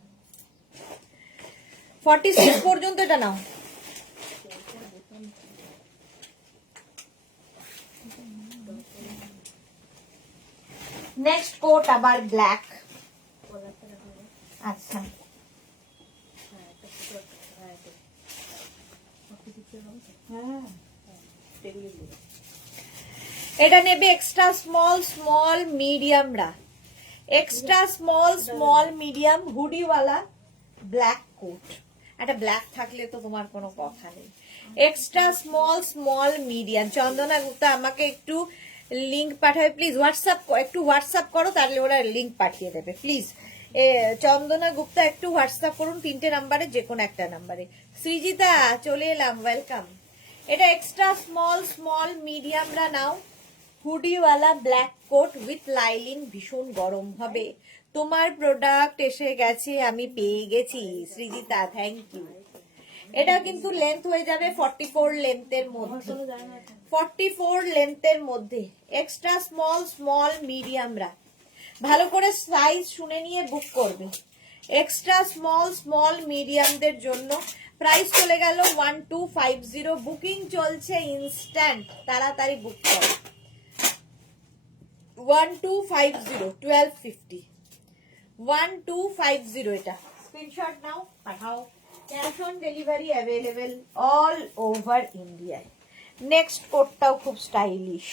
46 পর্যন্ত এটা নাও। নেক্সট কোট আবার ব্ল্যাক। আচ্ছা, এটা নেবে এক্সট্রা স্মল, স্মল মিডিয়ামরা। এক্সট্রা স্মল, স্মল মিডিয়াম হুডিওয়ালা ব্ল্যাক কোট। একটা ব্ল্যাক থাকলে তো তোমার কোনো কথা নেই। Extra small, small medium. Chandana Gupta আমাকে একটু লিংক পাঠাবে প্লিজ, হোয়াটসঅ্যাপ, একটু হোয়াটসঅ্যাপ করো, তাহলে ওরা লিংক পাঠিয়ে দেবে প্লিজ। চন্দনা গুপ্তা একটু হোয়াটসঅ্যাপ করুন, 3টে নাম্বারে, যে কোনো একটা নাম্বারে। সৃজিতা চলে এলাম, ওয়েলকাম। এটা এক্সট্রা স্মল, স্মল মিডিয়ামরা নাও। হুডিওয়ালা ব্ল্যাক কোট উইথ লাইলিন, ভীষণ গরম হবে। তোমার প্রোডাক্ট এসে গেছে, আমি পেয়ে গেছি সৃজিতা, থ্যাংক ইউ। এটা কিন্তু লেন্থ হয়ে যাবে 44 লেন্থের মধ্যে, 44 লেন্থের মধ্যে। এক্সট্রা স্মল, স্মল মিডিয়ামরা ভালো করে সাইজ শুনে নিয়ে বুক করবে। এক্সট্রা স্মল, স্মল মিডিয়ামদের জন্য প্রাইস চলে গেল 1250। বুকিং চলছে ইনস্ট্যান্ট, তাড়াতাড়ি বুক করো। 1250, 1250, 1250। এটা স্ক্রিনশট নাও, পাঠাও, cash on delivery available all over ইন্ডিয়ায়। নেক্সট কোটটাও খুব স্টাইলিশ।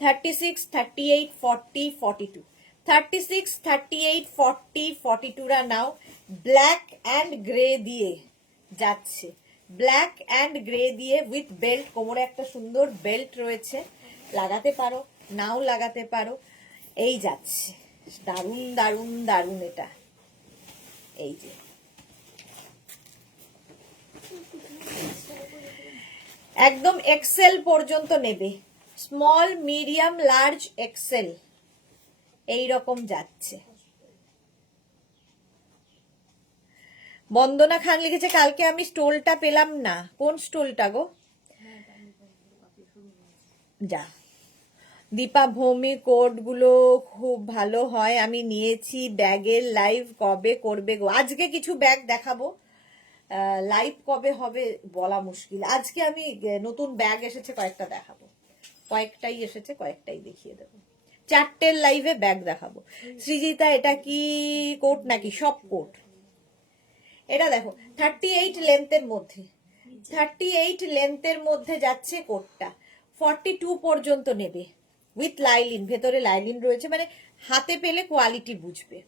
36, 38, 40, 42, 36, 38, 40, 42 রা নাও। ব্ল্যাক অ্যান্ড গ্রে দিয়ে যাচ্ছে, ব্ল্যাক অ্যান্ড গ্রে দিয়ে উইথ বেল্ট, কোমরে একটা সুন্দর বেল্ট রয়েছে, লাগাতে পারো, নাও লাগাতে পারো। এই যাচ্ছে, দারুণ দারুণ দারুণ এটা। এই যে একদম এক্সেল পর্যন্ত নেবে, স্মল, মিডিয়াম, লার্জ, এক্সেল, এইরকম যাচ্ছে। বন্দনা খান লিখেছে কালকে আমি স্টোলটা পেলাম না, কোন স্টোলটা গো? যা, দীপা ভৌমি কোড গুলো খুব ভালো হয়, আমি নিয়েছি। ব্যাগের লাইভ কবে করবে গো? আজকে কিছু ব্যাগ দেখাবো, লাইভ কবে হবে বলা মুশকিল। আজকে আমি নতুন ব্যাগ এসেছে কয়েকটা দেখাবো, কয়েকটাই এসেছে, কয়েকটাই দেখিয়ে দেবো। 4টের লাইভে ব্যাগ দেখাবো। সৃজিতা এটা কি কোট নাকি? সব কোট, এটা দেখো 38 লেন্থের মধ্যে, 38 লেন্থের মধ্যে যাচ্ছে কোটটা, 42 পর্যন্ত নেবে উইথ লাইলিন, ভেতরে লাইলিন রয়েছে, মানে হাতে পেলে কোয়ালিটি বুঝবে।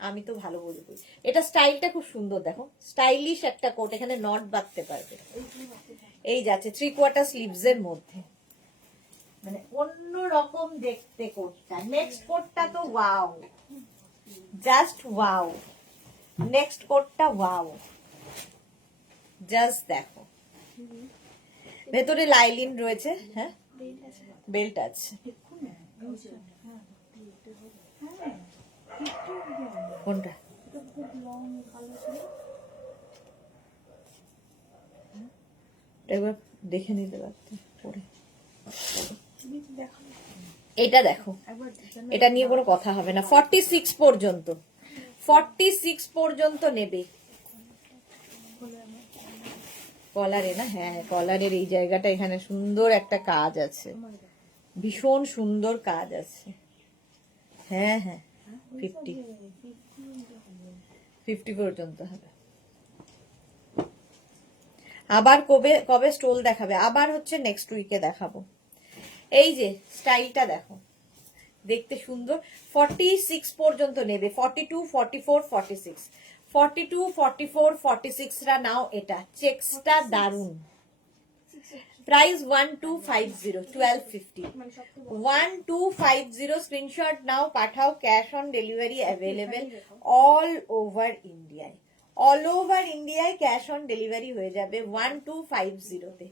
আমি তো ভালো বলবো, এটা স্টাইলটা খুব সুন্দর, দেখো স্টাইলিশ একটা কোট, এখানে নট বাঁধতে পারবে। এই যাচ্ছে 3/4 স্লিভস এর মধ্যে, মানে অন্য রকম দেখতে কোটটা। নেক্সট কোটটা তো ওয়াও, জাস্ট ওয়াও। নেক্সট কোটটা ওয়াও, জাস্ট দেখো, ভেতরে লাইলিন রয়েছে, হ্যাঁ বেল্ট আছে। কোনটা? একবার দেখে নিতে পারতে পরে। এটা দেখো, এটা নিয়ে কোনো কথা হবে না। 46 পর্যন্ত, 46 পর্যন্ত নেবে। কলারে না, হ্যাঁ কলারের এই জায়গাটা এখানে সুন্দর একটা কাজ আছে, ভীষণ সুন্দর কাজ আছে। হ্যাঁ হ্যাঁ 50 পর্যন্ত হবে। আবার কবে কবে স্টোল দেখাবে? আবার হচ্ছে নেক্সট উইকে দেখাবো। এই যে স্টাইলটা দেখো, দেখতে সুন্দর। 46 পর্যন্ত নেবে, 42, 44, 46, 42, 44, 46 রা নাও। এটা চেকসটা দারুন। প্রাইস 1250, 1250, 1250। স্ক্রিনশট নাও, পাঠাও। Cash on delivery available all over ইন্ডিয়ায়, অল ওভার ইন্ডিয়ায় ক্যাশ অন ডেলিভারি হয়ে যাবে 1250-তে।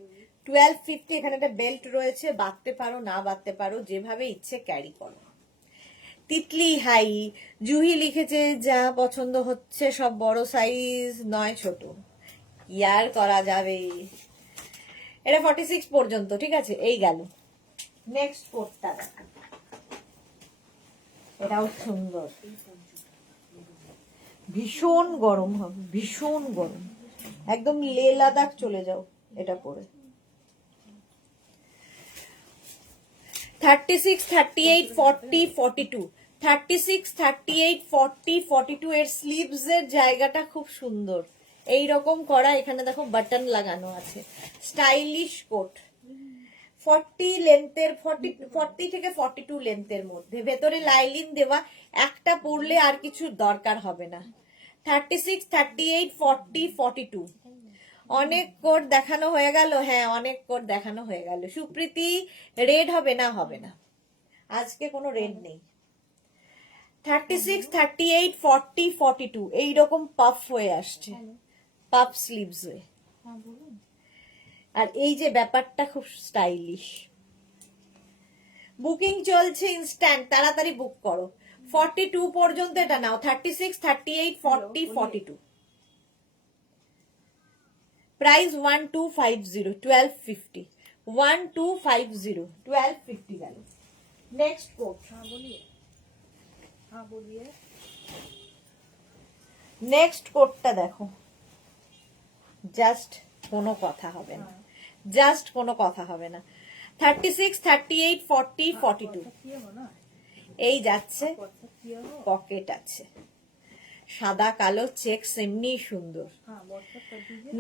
1250। এখানে একটা বেল্ট রয়েছে, বাঁধতে পারো না বাঁধতে পারো, যেভাবে ইচ্ছে ক্যারি করো। তিতলি হাই, জুহি লিখেছে যা পছন্দ হচ্ছে সব বড় সাইজ নয় ছোট, কি আর করা যাবে। এটা 46 পর্যন্ত, ঠিক আছে। এই গেল। নেক্সট কোটটা দেখো, এটাও সুন্দর, ভীষণ গরম হবে, ভীষণ গরম, একদম লে লাদাখ চলে যাও এটা পরে। 36, 38, 40, 42, 36, 38, 40, 42 এর স্লিভস এর জায়গাটা খুব সুন্দর, এই রকম করা। এখানে দেখো বাটন লাগানো আছে, স্টাইলিশ কোট। 40 লেন্থের, 40 থেকে 42 লেন্থের মধ্যে, ভেতরে লাইলিন দেওয়া, একটা পরলে আর কিছু দরকার হবে না। 36, 38, 40, 42। অনেক কোট দেখানো হয়ে গেল, হ্যাঁ অনেক কোট দেখানো হয়ে গেল। সুপ্রীতি, রেড হবে না? হবে না, আজকে কোনো রেড নেই। 36, 38, 40, 42 এইরকম পাফ হয়ে আসছে, পাফ স্লিভস হয়ে। আর এই যে ব্যাপারটা খুব স্টাইলিশ। বুকিং চলছে ইনস্ট্যান্ট, তাড়াতাড়ি বুক করো। 42 পর্যন্ত এটা নাও। 36, 38, 40, 42। প্রাইস 1250, 1250, 1250, 1250 গেল। নেক্সট কোট, নেক্সট কোটটা দেখো, জাস্ট কোনো কথা হবে না, জাস্ট কোনো কথা হবে না। 36, 38, 40, 42 এই যাচ্ছে, পকেট আছে, সাদা কালো চেকস, এমনি সুন্দর।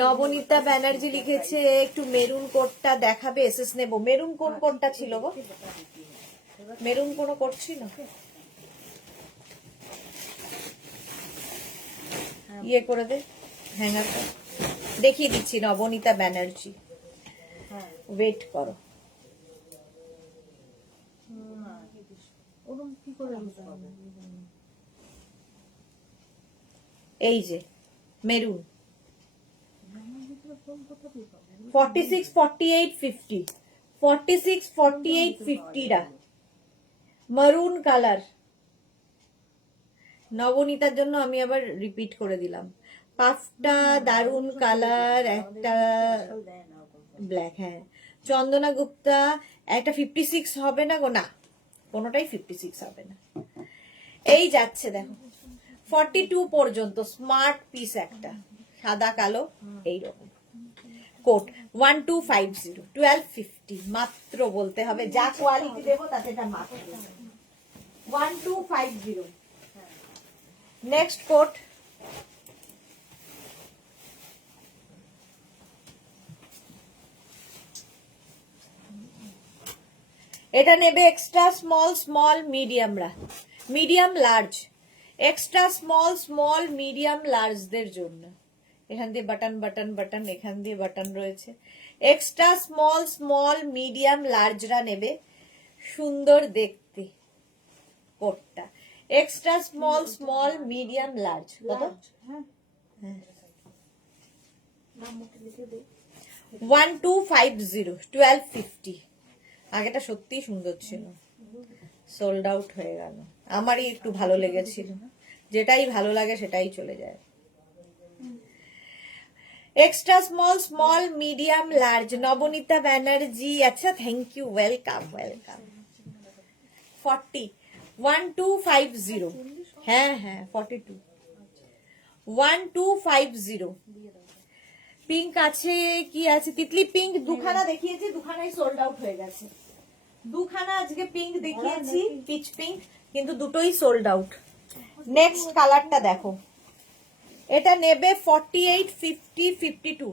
নবনীতা ব্যানার্জি লিখেছে একটু মেরুন কোটটা দেখাবে, এসএস নেবো। মেরুন কোন কোটটা ছিল গো? মেরুন কোনো কোট ছিল? ইয়ে করে দে হ্যাঙ্গারটা, দেখিয়ে দিচ্ছি। নবনীতা ব্যানার্জি, ওয়েট করো। এই যে মেরুন, 46, 48, 50, 46, 48, 50 রা মারুন কালার। নবনীতার জন্য আমি আবার রিপিট করে দিলাম। পাফটা দারুন কালার, একটা ব্ল্যাক। হ্যাঁ চন্দনা গুপ্তা, একটা 56 হবে না গো? না, কোনোটাই 56 হবে না। এই যাচ্ছে দেখো 42 পর্যন্ত, স্মার্ট পিস একটা, সাদা কালো এইরকম কোট। 1250, 1250 মাত্র বলতে হবে, যা কোয়ালিটি দেবো তাতে এটা মাত্র 1250। নেক্সট কোট, এটা নেবে এক্সট্রা স্মল স্মল মিডিয়ামরা, medium large, extra small small medium লার্জদের জন্য। এখান দিয়ে বাটন বাটন বাটন, এখান দিয়ে বাটন রয়েছে। এক্সট্রা স্মল স্মল মিডিয়াম লার্জরা নেবে, সুন্দর দেখতে কোটটা। Extra small small medium large কত? 1250, 1250। আগেটা সত্যিই সুন্দর ছিল, সোল্ড আউট হয়ে গেল। আমারই একটু ভালো লেগেছিল, যেটাই ভালো লাগে সেটাই চলে যায়। Extra small small medium large, Nabanita Banerjee. আচ্ছা, থ্যাংক ইউ, ওয়েলকাম ওয়েলকাম। 40, 1250। হ্যাঁ হ্যাঁ 42, 1250। পিঙ্ক আছে কি আছে? তিতলি পিঙ্ক দুখানা দেখিয়েছি, দুখানাই সোল্ড আউট হয়ে গেছে। দুখানা আজকে পিঙ্ক দেখিয়েছি, পিচ পিঙ্ক, কিন্তু দুটোই সোল্ড আউট। নেক্সট কালারটা দেখো, এটা নেবে 48, 50, 52।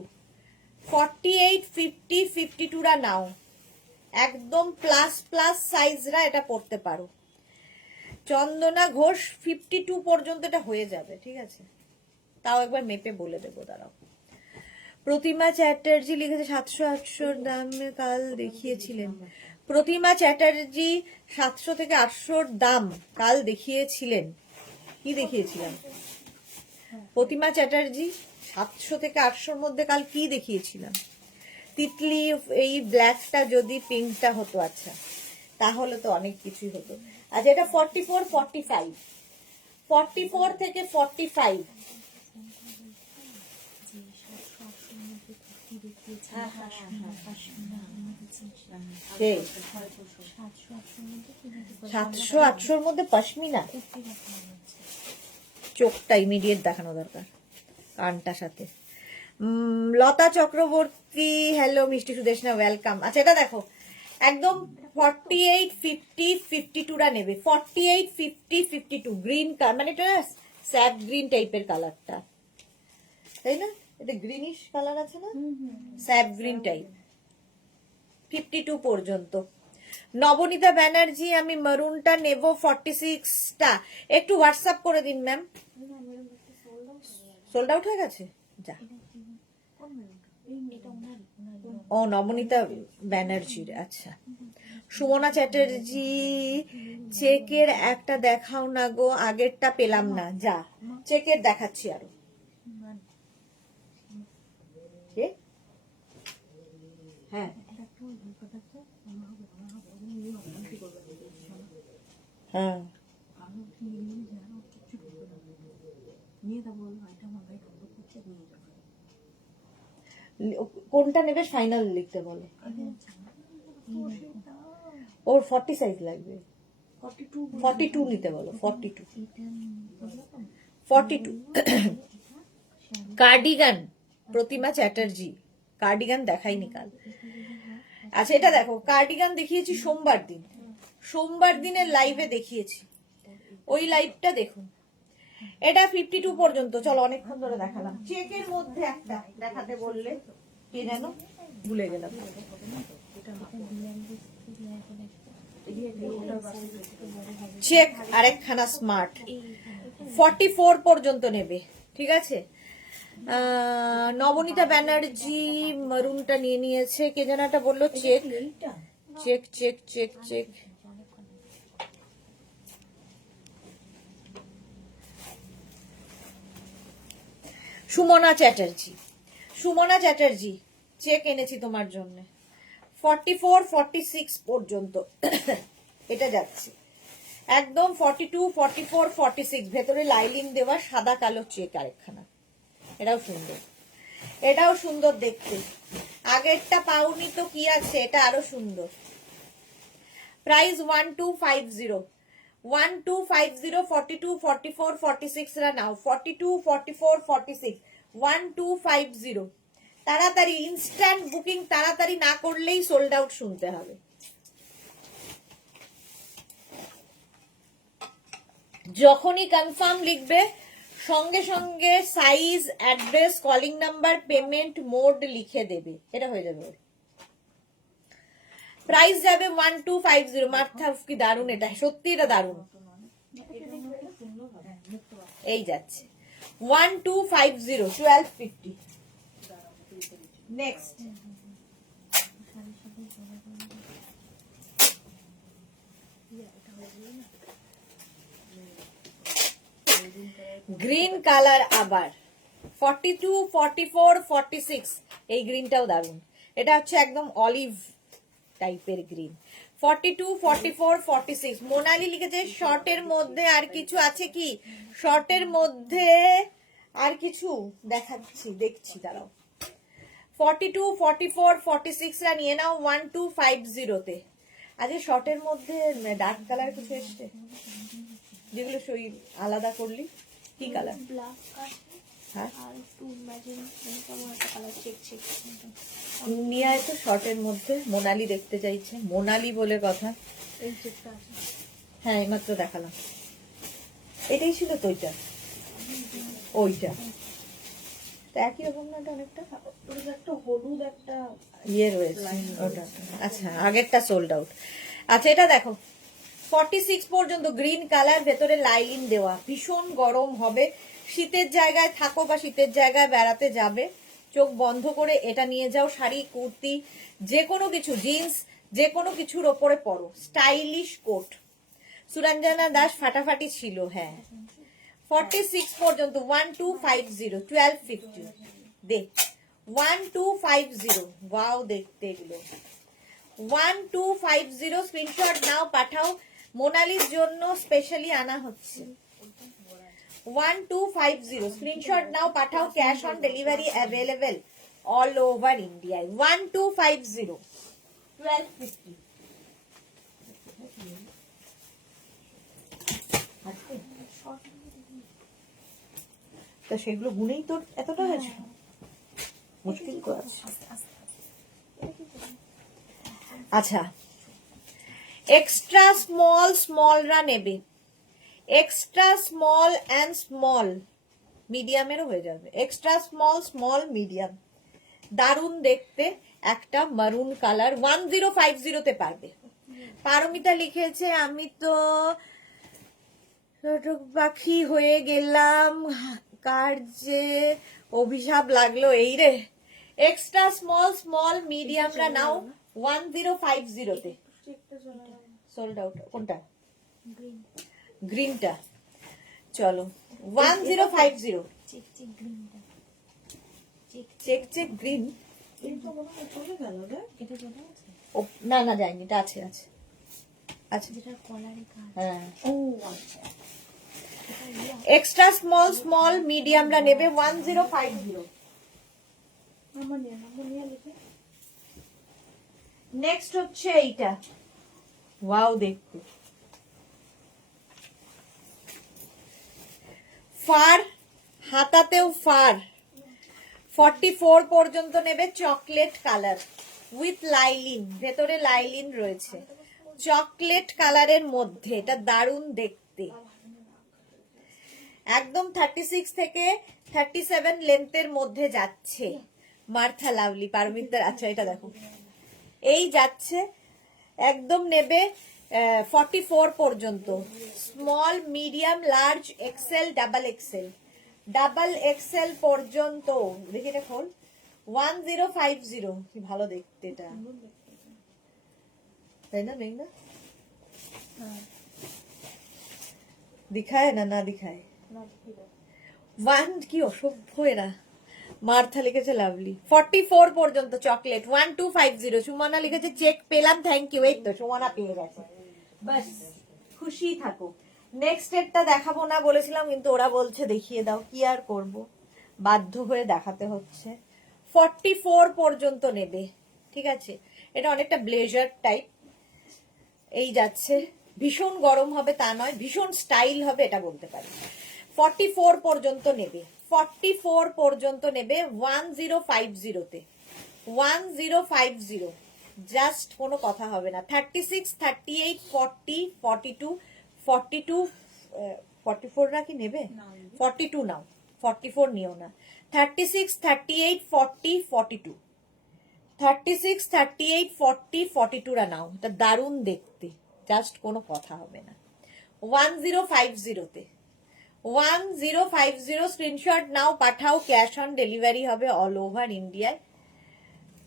48, 50, 52 রা নাও, একদম প্লাস প্লাস সাইজরা এটা পড়তে পারো। চন্দনা ঘোষ 52 পর্যন্ত এটা হয়ে যাবে, ঠিক আছে? তাও একবার মেপে বলে দেবো, দাঁড়াও। প্রতিমা চ্যাটার্জি লিখেছে 700-800 দামে কাল দেখিয়েছিলেন। প্রতিমা চ্যাটার্জি 700 থেকে 800 দাম কাল দেখিয়েছিলেন। কি দেখিয়েছিলাম? প্রতিমা চ্যাটার্জি 700 থেকে 800 মধ্যে কাল কি দেখিয়েছিলাম? তিতলি এই ব্ল্যাকটা যদি পিঙ্কটা হতো, আচ্ছা তাহলে তো অনেক কিছুই হতো। আচ্ছা, এটা 44, 45, 44 থেকে 45। সেই 700-800 মধ্যে পশমিনা। চোখটা ইমিডিয়েট দেখানো দরকার, কানটার সাথে। লতা চক্রবর্তী, হ্যালো। মিষ্টি সুদেশনা, ওয়েলকাম। আচ্ছা, এটা দেখো, একদম 48, 50, 52 রা নেবে। 48, 50, 52 গ্রিন কালার, মানে এটা স্যাপ গ্রিন টাইপের কালারটা, তাই না? এটা গ্রিনিশ কালার আছে না, স্যাপ গ্রিন টাইপ। 52 পর্যন্ত। নবনীতা ব্যানার্জি, আমি মারুনটা নেব 46টা। একটু হোয়াটসঅ্যাপ করে দিন ম্যাম। সোল্ড আউট হয়ে গেছে, যা। ও নবনীতা ব্যানার্জির, আচ্ছা। সুমনা চ্যাটার্জি, চেকের একটা দেখাও না গো, আগেরটা পেলাম না। যা, চেকের দেখাচ্ছি আরো। হ্যাঁ হ্যাঁ, কোনটা নেবে ফাইনাল লিখতে বলে। ওর 40 সাইজ লাগবে, 42 নিতে বলো। 42, 42। কার্ডিগান, প্রতিমা চ্যাটার্জি, কার্ডিগান দেখাইনি কাল। আচ্ছা, এটা দেখো, কার্ডিগান দেখিয়েছি সোমবার দিন, সোমবার দিনের লাইভে দেখিয়েছি, ওই লাইভটা দেখুন। এটা 52 পর্যন্ত। চলো, অনেকক্ষণ ধরে দেখালাম। চেকের মধ্যে একটা দেখাতে বললে, কে যেন ভুলে গেলাম। চেক আরেকখানা স্মার্ট 44 পর্যন্ত নেবে, ঠিক আছে? নবনীতা ব্যানার্জি মারুনটা নিয়ে নিয়েছে, কে যেন একটা বললো check check check check check. Sumana Chatterjee, Sumana Chatterjee, check এনেছি তোমার জন্য। 44, 46 পর্যন্ত এটা যাচ্ছে, একদম 42, 44, 46, ভেতরে লাইলিং দেওয়া সাদা কালো চেক আরেকখানা। এটাও সুন্দর, এটাও সুন্দর দেখতে। আগেরটা পাওনি তো কি আছে, এটা আরো সুন্দর। প্রাইস 1250, 1250, 42, 44, 46 রা নাও। 42, 44, 46, 1250। তাড়াতাড়ি ইনস্ট্যান্ট বুকিং, তাড়াতাড়ি না করলেই সোল্ড আউট শুনতে হবে। যখনই কনফার্ম লিখবে, সঙ্গে সঙ্গে size, address, calling number, payment mode লিখে দেবে, এটা হয়ে যাবে। প্রাইস যাবে 1250। মার্থা কি দারুন, এটা সত্যি এটা দারুন। এই যাচ্ছে 1250, 1250। নেক্সট গ্রিন কালার আবার 42, 44, 46। এই গ্রিনটাও দারুন, এটা হচ্ছে একদম অলিভ টাইপের গ্রিন। 42, 44, 46। মোনালি লিখেছে শর্টের মধ্যে আর কিছু আছে কি? শর্টের মধ্যে আর কিছু দেখাচ্ছি, দেখছি দাঁড়াও। 42, 44, 46 রা নিয়ে নাও 1250 তে। আজকে শর্টের মধ্যে ডার্ক কালার কিছু এসছে, যেগুলো সই আলাদা করলি। কি কালার? হ্যাঁ নিয়ে আয় তো শর্টের মধ্যে। মোনালি দেখতে চাইছে, মোনালি বলে কথা। হ্যাঁ এইমাত্র দেখালাম, এটাই ছিল তো ওইটা, ওইটা একই রকম না, অনেকটা একটা হলুদ একটা ইয়ে রয়েছে ওটা। আচ্ছা আগেরটা সোল্ড আউট। আচ্ছা এটা দেখো 46 পর্যন্ত গ্রিন কালার, ভেতরে লাইলিন দেওয়া, ভীষণ গরম হবে। শীতের জায়গায় থাকো বা শীতের জায়গায় বেড়াতে যাবে, চোখ বন্ধ করে এটা নিয়ে যাও। শাড়ি, কুর্তি, যে কোনো কিছু, জিন্স, যে কোনো কিছুর ওপরে পরো। Stylish coat. সুরঞ্জনা দাস ফাটাফাটি ছিল। হ্যাঁ 46 পর্যন্ত 1250, 1250 দে 1250। ওয়াও দেখতে এগুলো 1250। স্ক্রিনশট নাও, পাঠাও। মোনালির জন্য স্পেশালি আনা হচ্ছে। 1250 স্ক্রিনশট নাও, পাঠাও। Cash on delivery available all over ইন্ডিয়ায়। 1250, 1250। তো সেগুলো গুনেই তোর এতটা হয়েছে, মুশকিল তো আছে। আচ্ছা এক্সট্রা স্মল, স্মলরা নেবে। এক্সট্রা স্মল অ্যান্ড স্মল, মিডিয়ামেরও হয়ে যাবে। এক্সট্রা স্মল, স্মল, মিডিয়াম, দারুন দেখতে। একটা মারুন কালার 1050 তে পারবে। পারমিতা লিখেছে আমি তো ছোট পাখি হয়ে গেলাম, কার যে অভিশাপ লাগলো এই রে। এক্সট্রা স্মল, স্মল, মিডিয়ামরা নাও 1050 তে। সোল্ড আউট কোনটা? গ্রিনটা। চলো 1050। Check check green. না না যায়নি, এটা আছে আছে আছে। হ্যাঁ এক্সট্রা স্মল, স্মল, মিডিয়ামরা নেবে 1050। নেক্সট হচ্ছে এইটা, ওয়াও দেখতে। Fur, হাতাতেও fur. 44 পর্যন্ত নেবে। চকলেট কালার উইথ লাইলিন, ভেতরে লাইলিন রয়েছে। চকলেট কালারের মধ্যে এটা দারুণ দেখতে। একদম 36 থেকে 37 লেন্থের মধ্যে যাচ্ছে। মার্থা লাভলি, পারমিতার। আচ্ছা এটা দেখো, এই যাচ্ছে একদম নেবে 44 পর্যন্ত। Small, medium, large, XL, double XL, double XL পর্যন্ত। দেখি এটা খোল। 1050। কি ভালো দেখতে এটা, তাই না? মেঘনা দিখায় না, না দিখায়। কি অসভ্য এরা। মার্থা লিখেছে লাভলি। 44 পর্যন্ত চকলেট 1250। সুমনা লিখেছে চেক পেলাম, থ্যাংক ইউ। এই তো সুমনা পেয়ে গেছে, বাস খুশি থাকো। নেক্সট এরটা দেখাবো না বলেছিলাম, কিন্তু ওরা বলছে দেখিয়ে দাও, কি আর করব, বাধ্য হয়ে দেখাতে হচ্ছে। 44 পর্যন্ত নেবে, ঠিক আছে? এটা অনেকটা ব্লেজার টাইপ। এই যাচ্ছে, ভীষণ গরম হবে তা নয়, ভীষণ স্টাইল হবে এটা বলতে পারি। 44 পর্যন্ত নেবে, 44 পর্যন্ত নেবে 1050 তে। 1050 জাস্ট কোনো কথা হবে না। 36, 38, 40, 42, 42, 44 রা কি নেবে? 42 নাও, 44 নিও না। 36, 38, 40, 42, 36, 38, 40, 42 রা নাও, এটা দারুণ দেখতে, জাস্ট কোনো কথা হবে না। 1050 তে 1050 স্ক্রিনশট নাও, পাঠাও, ক্যাশ অন ডেলিভারি হবে অল ওভার ইন্ডিয়ায়।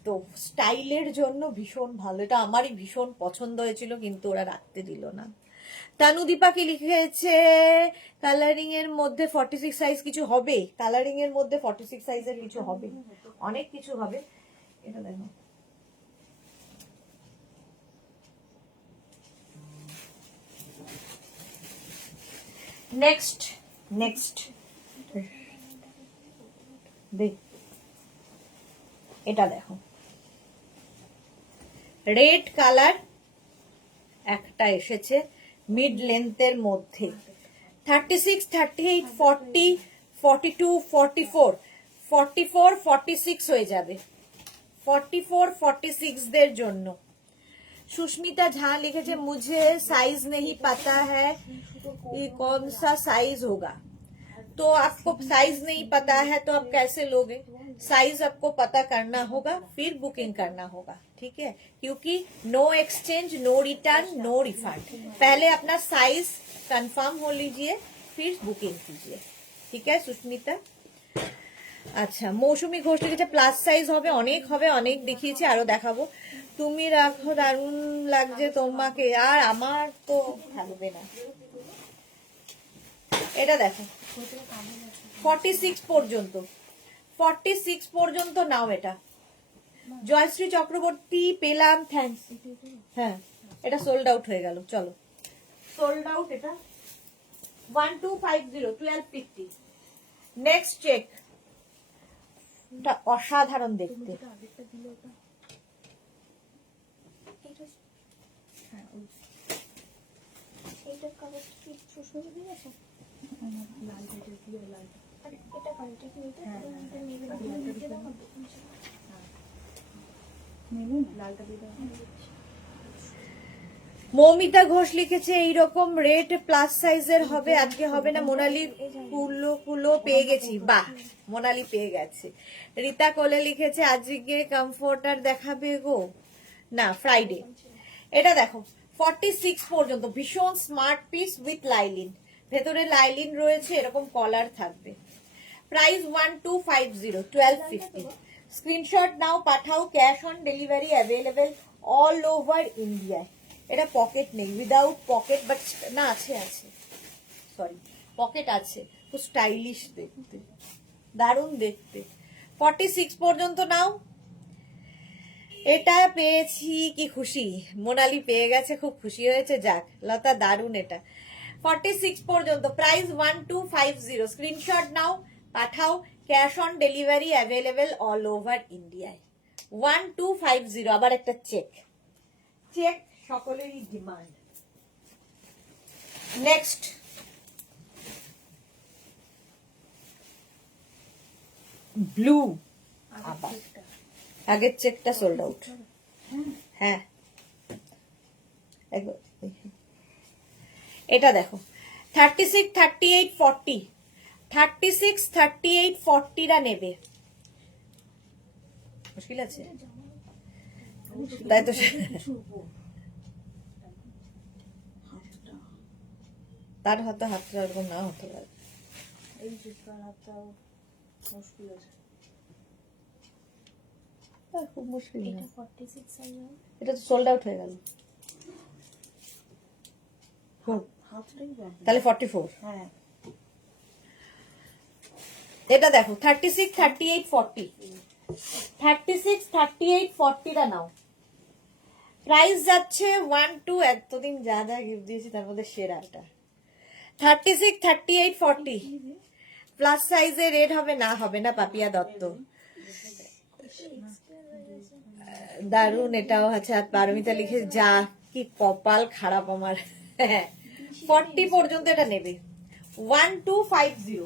তো স্টাইলের জন্য ভীষণ ভালো, এটা আমারই ভীষণ পছন্দ হয়েছিল কিন্তু ওরা রাখতে দিল না। তানুদীপা কি লিখেছে, কালারিং এর মধ্যে 46 সাইজ কিছু হবে, কালারিং এর মধ্যে 46 সাইজের কিছু হবে, অনেক কিছু হবে। এটা দেখো, নেক্সট নেক্সট দেখ, এটা দেখো, রেড কালার একটা এসেছে মিড লেন্থের মধ্যে, 36, 38, 40, 42, 44, 44, 46 হয়ে যাবে, 44, 46 দের জন্য। सुष्मिता झा लिखे, मुझे साइज नहीं पता है कि कौन सा साइज होगा। तो आपको साइज नहीं पता है तो आप कैसे लोगे, साइज आपको पता करना होगा, फिर बुकिंग करना होगा, ठीक है, क्योंकि no exchange, no return, no refund. पहले अपना साइज कंफर्म हो लीजिए, फिर बुकिंग कीजिए, ठीक है सुष्मिता। আচ্ছা, মৌসুমী ঘোষ লিখেছে প্লাস সাইজ হবে, অনেক দেখিয়েছি, আরো দেখাবো। তুমি রাখো, দারুণ লাগছে তোমাকে, আর আমার তো থাকবে না। এটা দেখো 46 পর্যন্ত, 46 পর্যন্ত নাও, এটা জয়শ্রী চক্রবর্তী পেলাম, থ্যাঙ্কস। হ্যাঁ, এটা সোল্ড আউট হয়ে গেল, চলো সোল্ড আউট, এটা 1250, 1250। নেক্সট চেক, এটা অসাধারণ দেখতে, মৌমিতা ঘোষ লিখেছে এইরকম রেট প্লাস সাইজের হবে, আজকে হবে না, মোনালি কুলো পেয়ে গেছি, বাহ মোনালি পেয়ে গেছে। রীতা কোলে লিখেছে আজকে কমফোর্টার দেখাবে গো, না ফ্রাইডে। এটা দেখো 46 পর্যন্ত, ভীষণ স্মার্ট পিস উইথ লাইলিন, ভেতরে লাইলিন রয়েছে, এরকম কলার থাকবে। প্রাইস 1250, 1250। স্ক্রিনশট নাও, পাঠাও, cash on delivery available all over ইন্ডিয়ায়। এটা পকেট নেই, উইদাউট পকেট, বাট না আছে, সরি পকেট আছে, খুব স্টাইলিশ দেখতে, দারুণ দেখতে। 46 পর্যন্ত নাও, এটা পেয়েছি, কি খুশি, মোনালি পেয়ে গেছে, খুব খুশি হয়েছে, যাক লতা দারুণ। এটা 46 পর্যন্ত, প্রাইস 1250, স্ক্রিনশট নাও, পাঠাও, cash on delivery available all over ইন্ডিয়ায়। 1250। আবার একটা চেক, চেক সকলেরই ডিমান্ড। নেক্সট ব্লু, আবার আগের চেকটা সোল্ড আউট। হ্যাঁ, এটা দেখো 36, 38, 40, 36, 38, 40 রা নেবে, মুশকিল আছে তাই তো, তার হয়তো হাতটা এরকম না হতে পারে, খুব মুশকিল, এটা তো সোল্ড আউট হয়ে গেল, তাহলে 44। হ্যাঁ, এটা দেখো 36, 38, 40, 36, 38, 40 টা নাও, প্রাইস যাচ্ছে 12, এতদিন যা যা গিফট দিয়েছি তার মধ্যে সেরা এটা। 36, 38, 40 প্লাস সাইজে রেড হবে না, হবে না পাপিয়া দত্ত, দারুন। এটাও আছে, আর পারমিতা লিখে যা কি কপাল খারাপ আমার। 40 পর্যন্ত এটা নেবে, 1250,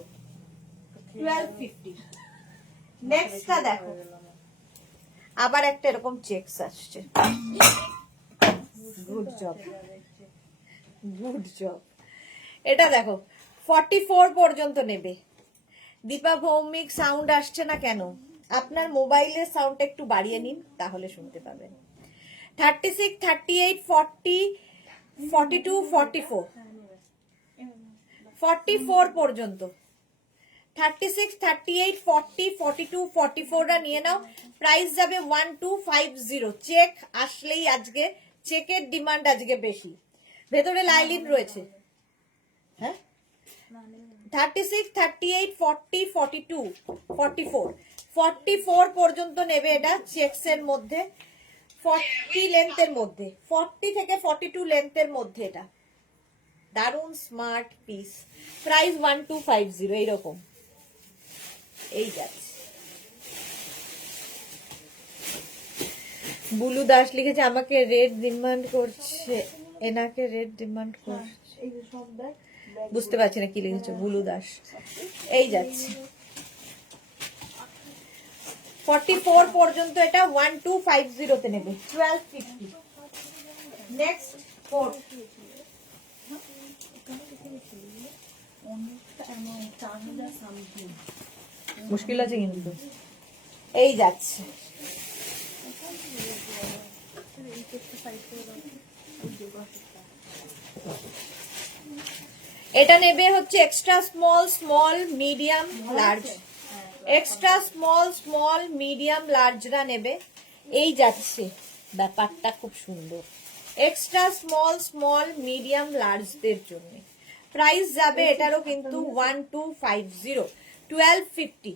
1250। নেক্সটটা দেখো, আবার একটা এরকম চেকস আসছে, গুড জব, গুড জব। এটা দেখো 44 পর্যন্ত নেবে। দীপা ভৌমিক সাউন্ড আসছে না কেন? আপনার মোবাইলের সাউন্ডটা একটু বাড়িয়ে নিন, তাহলে শুনতে পাবেন। 36, 38, 40, 42, 44, 44 পর্যন্ত। 36, 38, 40, 42, 44টা নিয়ে নাও। প্রাইস যাবে 1250। চেক আসলেই আজকে, চেকের ডিমান্ড আজকে বেশি। ভেতরে লাইলিন রয়েছে। হ্যাঁ, 36, 38, 40, 42, 44, 44 পর্যন্ত নেবে। এটা চেকসের মধ্যে, 40 লেন্থের মধ্যে, 40 থেকে 42 লেন্থের মধ্যে। এটা দারুন স্মার্ট পিস। প্রাইস 1250 এইরকম। এই যাচ্ছে। বুলু দাস লিখেছে আমাকে রেড ডিমান্ড করছে, এনাকে রেড ডিমান্ড করছে। বুঝতে পারছি না কি লিখেছে বুলু দাস। এই যাচ্ছে 44 পর্যন্ত। এটা 1250 তে নেবে, 1250। নেক্সট কোড মুশকিল আছে কিন্তু। এই যাচ্ছে এটা নেবে হচ্ছে extra small, small, medium, large. Extra small, small, medium, লার্জরা নেবে। এই যাচ্ছে, ব্যাপারটা খুব সুন্দর। এক্সট্রা স্মল, স্মল, মিডিয়াম, লার্জদের জন্য প্রাইস যাবে এটারও কিন্তু 1250, 1250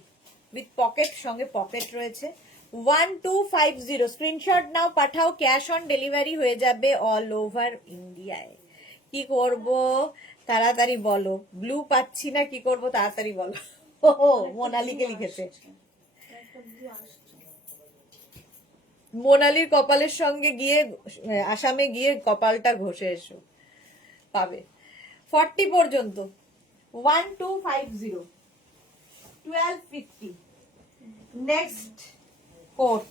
উইথ পকেট, সঙ্গে পকেট রয়েছে। 1250 স্ক্রিনশট নাও, পাঠাও। ক্যাশ অন ডেলিভারি হয়ে যাবে অল ওভার ইন্ডিয়ায়। কি করব তাড়াতাড়ি বলো, ব্লু পাচ্ছি না, কি করব তাড়াতাড়ি বলো। ও মোনালিকে লিখেছে, মোনালির কপালের সঙ্গে গিয়ে আসামে গিয়ে কপালটা ঘষে এসো, পাবে। 40 পর্যন্ত 1250, 1250। নেক্সট কোট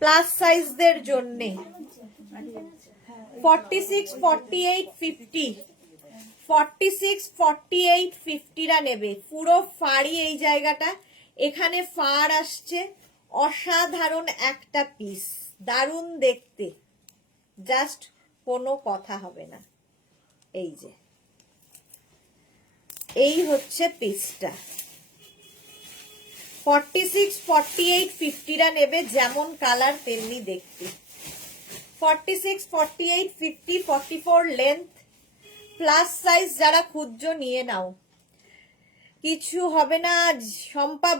প্লাস সাইজদের জন্য 46, 48, 50, 46, 48, 50রা নেবে। পুরো ফাড়ি এই জায়গাটা, এখানে ফাড় আসছে। অসাধারণ একটা পিস, দারুণ দেখতে, জাস্ট কোনো কথা হবে না। এই যে এই হচ্ছে পিসটা। 46, 48, 50রা নেবে, যেমন কালার তেমনি দেখতে। 46, 48, 50, 44 লেন্থ, প্লাস সাইজ যারা খুঁজছো নিয়ে নাও, কিছু হবে না। শম্পা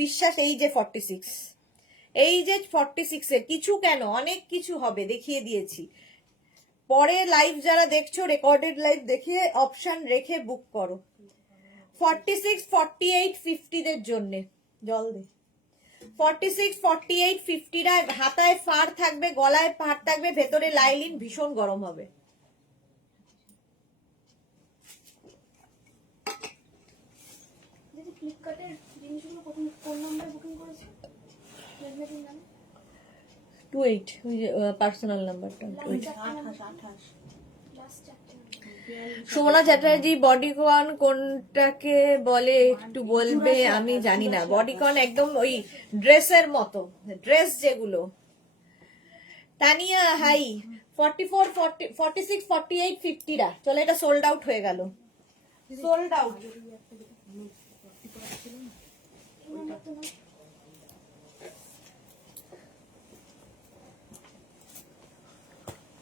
বিশ্বাস, এই যে 46, এই যে 46 এর কিছু কেন, অনেক কিছু হবে, দেখিয়ে দিয়েছি। পরে লাইভ যারা দেখছো, রেকর্ডেড লাইভ দেখে অপশন রেখে বুক করো। 46, 48, 50 দের জন্য জল দে। 46, 48, 50রা হাতায় ফাড় থাকবে, গলায় ফাড় থাকবে, ভেতরে লাইলিন, ভীষণ গরম হবে। ফ্লিপকার্টের জিনিসগুলো কোন নাম্বার বুকিং করেছে? 28 ওই যে পার্সোনাল নাম্বারটা। সোমনা চ্যাটার্জি, বডিকন কোনটাকে বলে একটু বলবে? আমি জানি না। বডিকন একদম ওই ড্রেসের মতো, ড্রেস যেগুলো। তানিয়া হাই, 44, 46, 48, 50রা চলে। এটা সোল্ড আউট হয়ে গেল, সোল্ড আউট।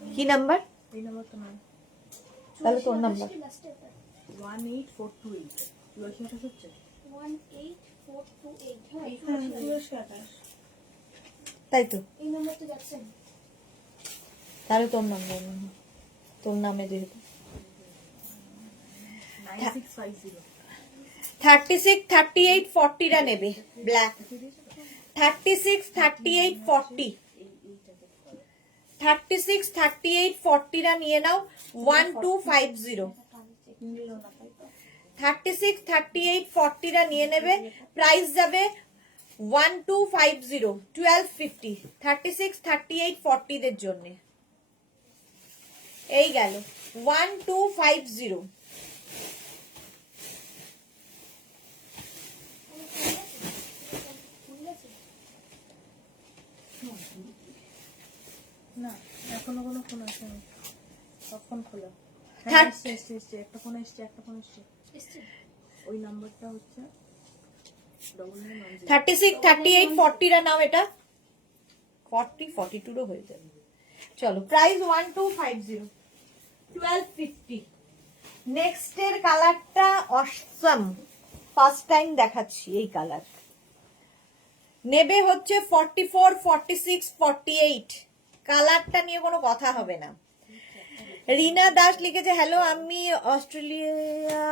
কি নাম্বার? এই নাম্বার তো নয়, তাহলে তোর নাম্বার 18428 হচ্ছে 18428। হ্যাঁ, তাই তো। এই নাম্বার তো যাচ্ছে। তাহলে তোর নাম্বার, তোর নামে যেহেতু। 9650। 36, 38, 40রা নেবে, ব্ল্যাক। 36, 38, 40, 36, 38, 40রা নিয়ে নাও, 1250। 36, 38, 40রা নিয়ে নেবে, প্রাইস যাবে 1250, 1250। 36, 38, 40 দের জন্য এই গেল 1250। ফোন আছে সব ফোন খোলা থার্ড এসছে একটা ফোন এসছে এসছে ওই নাম্বারটা হচ্ছে 9910 36 38 40 রা নাও, এটা 40 42 ও হয়ে যাবে। চলো প্রাইস 1250 1250। নেক্সট এর কালারটা অসম, ফার্স্ট টাইম দেখাচ্ছি এই কালার। নেবে হচ্ছে 44 46 48, কালারটা নিয়ে কোনো কথা হবে না। রিনা দাস লিখেছে, হ্যালো আমি অস্ট্রেলিয়া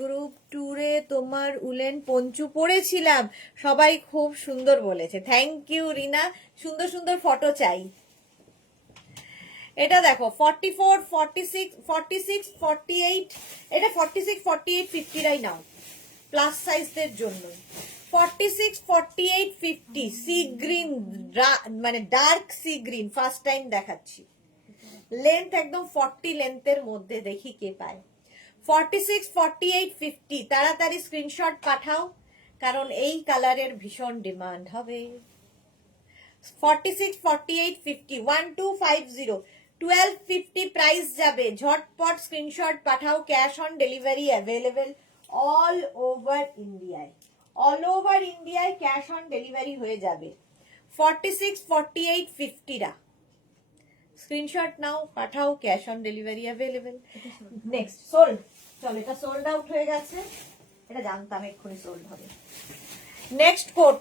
গ্রুপ ট্যুরে তোমার উলেন পঞ্চু পরেছিলাম, সবাই খুব সুন্দর বলেছে। থ্যাংক ইউ রিনা, সুন্দর সুন্দর ফটো চাই। এটা দেখো 44 46 46 48, এটা 46 48 50 রাই নাও, প্লাস সাইজদের জন্য। 46 48 50 সি গ্রিন, মানে dark sea green, first time দেখাচ্ছি। লেন্থ একদম 40 লেন্থের মধ্যে, দেখি কে পায়। 46 48 50 তাড়াতাড়ি স্ক্রিনশট পাঠাও, কারণ এই কালারের ভীষণ ডিমান্ড হবে। 46 48 50 1250 1250 প্রাইস যাবে। ঝটপট screenshot Pathao, cash on delivery available all over ইন্ডিয়ায়। অল ওভার ইন্ডিয়ায় ক্যাশ অন ডেলিভারি হয়ে যাবে। 46 48 50 রা স্ক্রিনশট নাও, পাঠাও, cash on delivery available. Next sold, চলো এটা সোল্ড আউট হয়ে গেছে, এটা জানতাম এক্ষুনি সোল্ড হবে। নেক্সট কোট,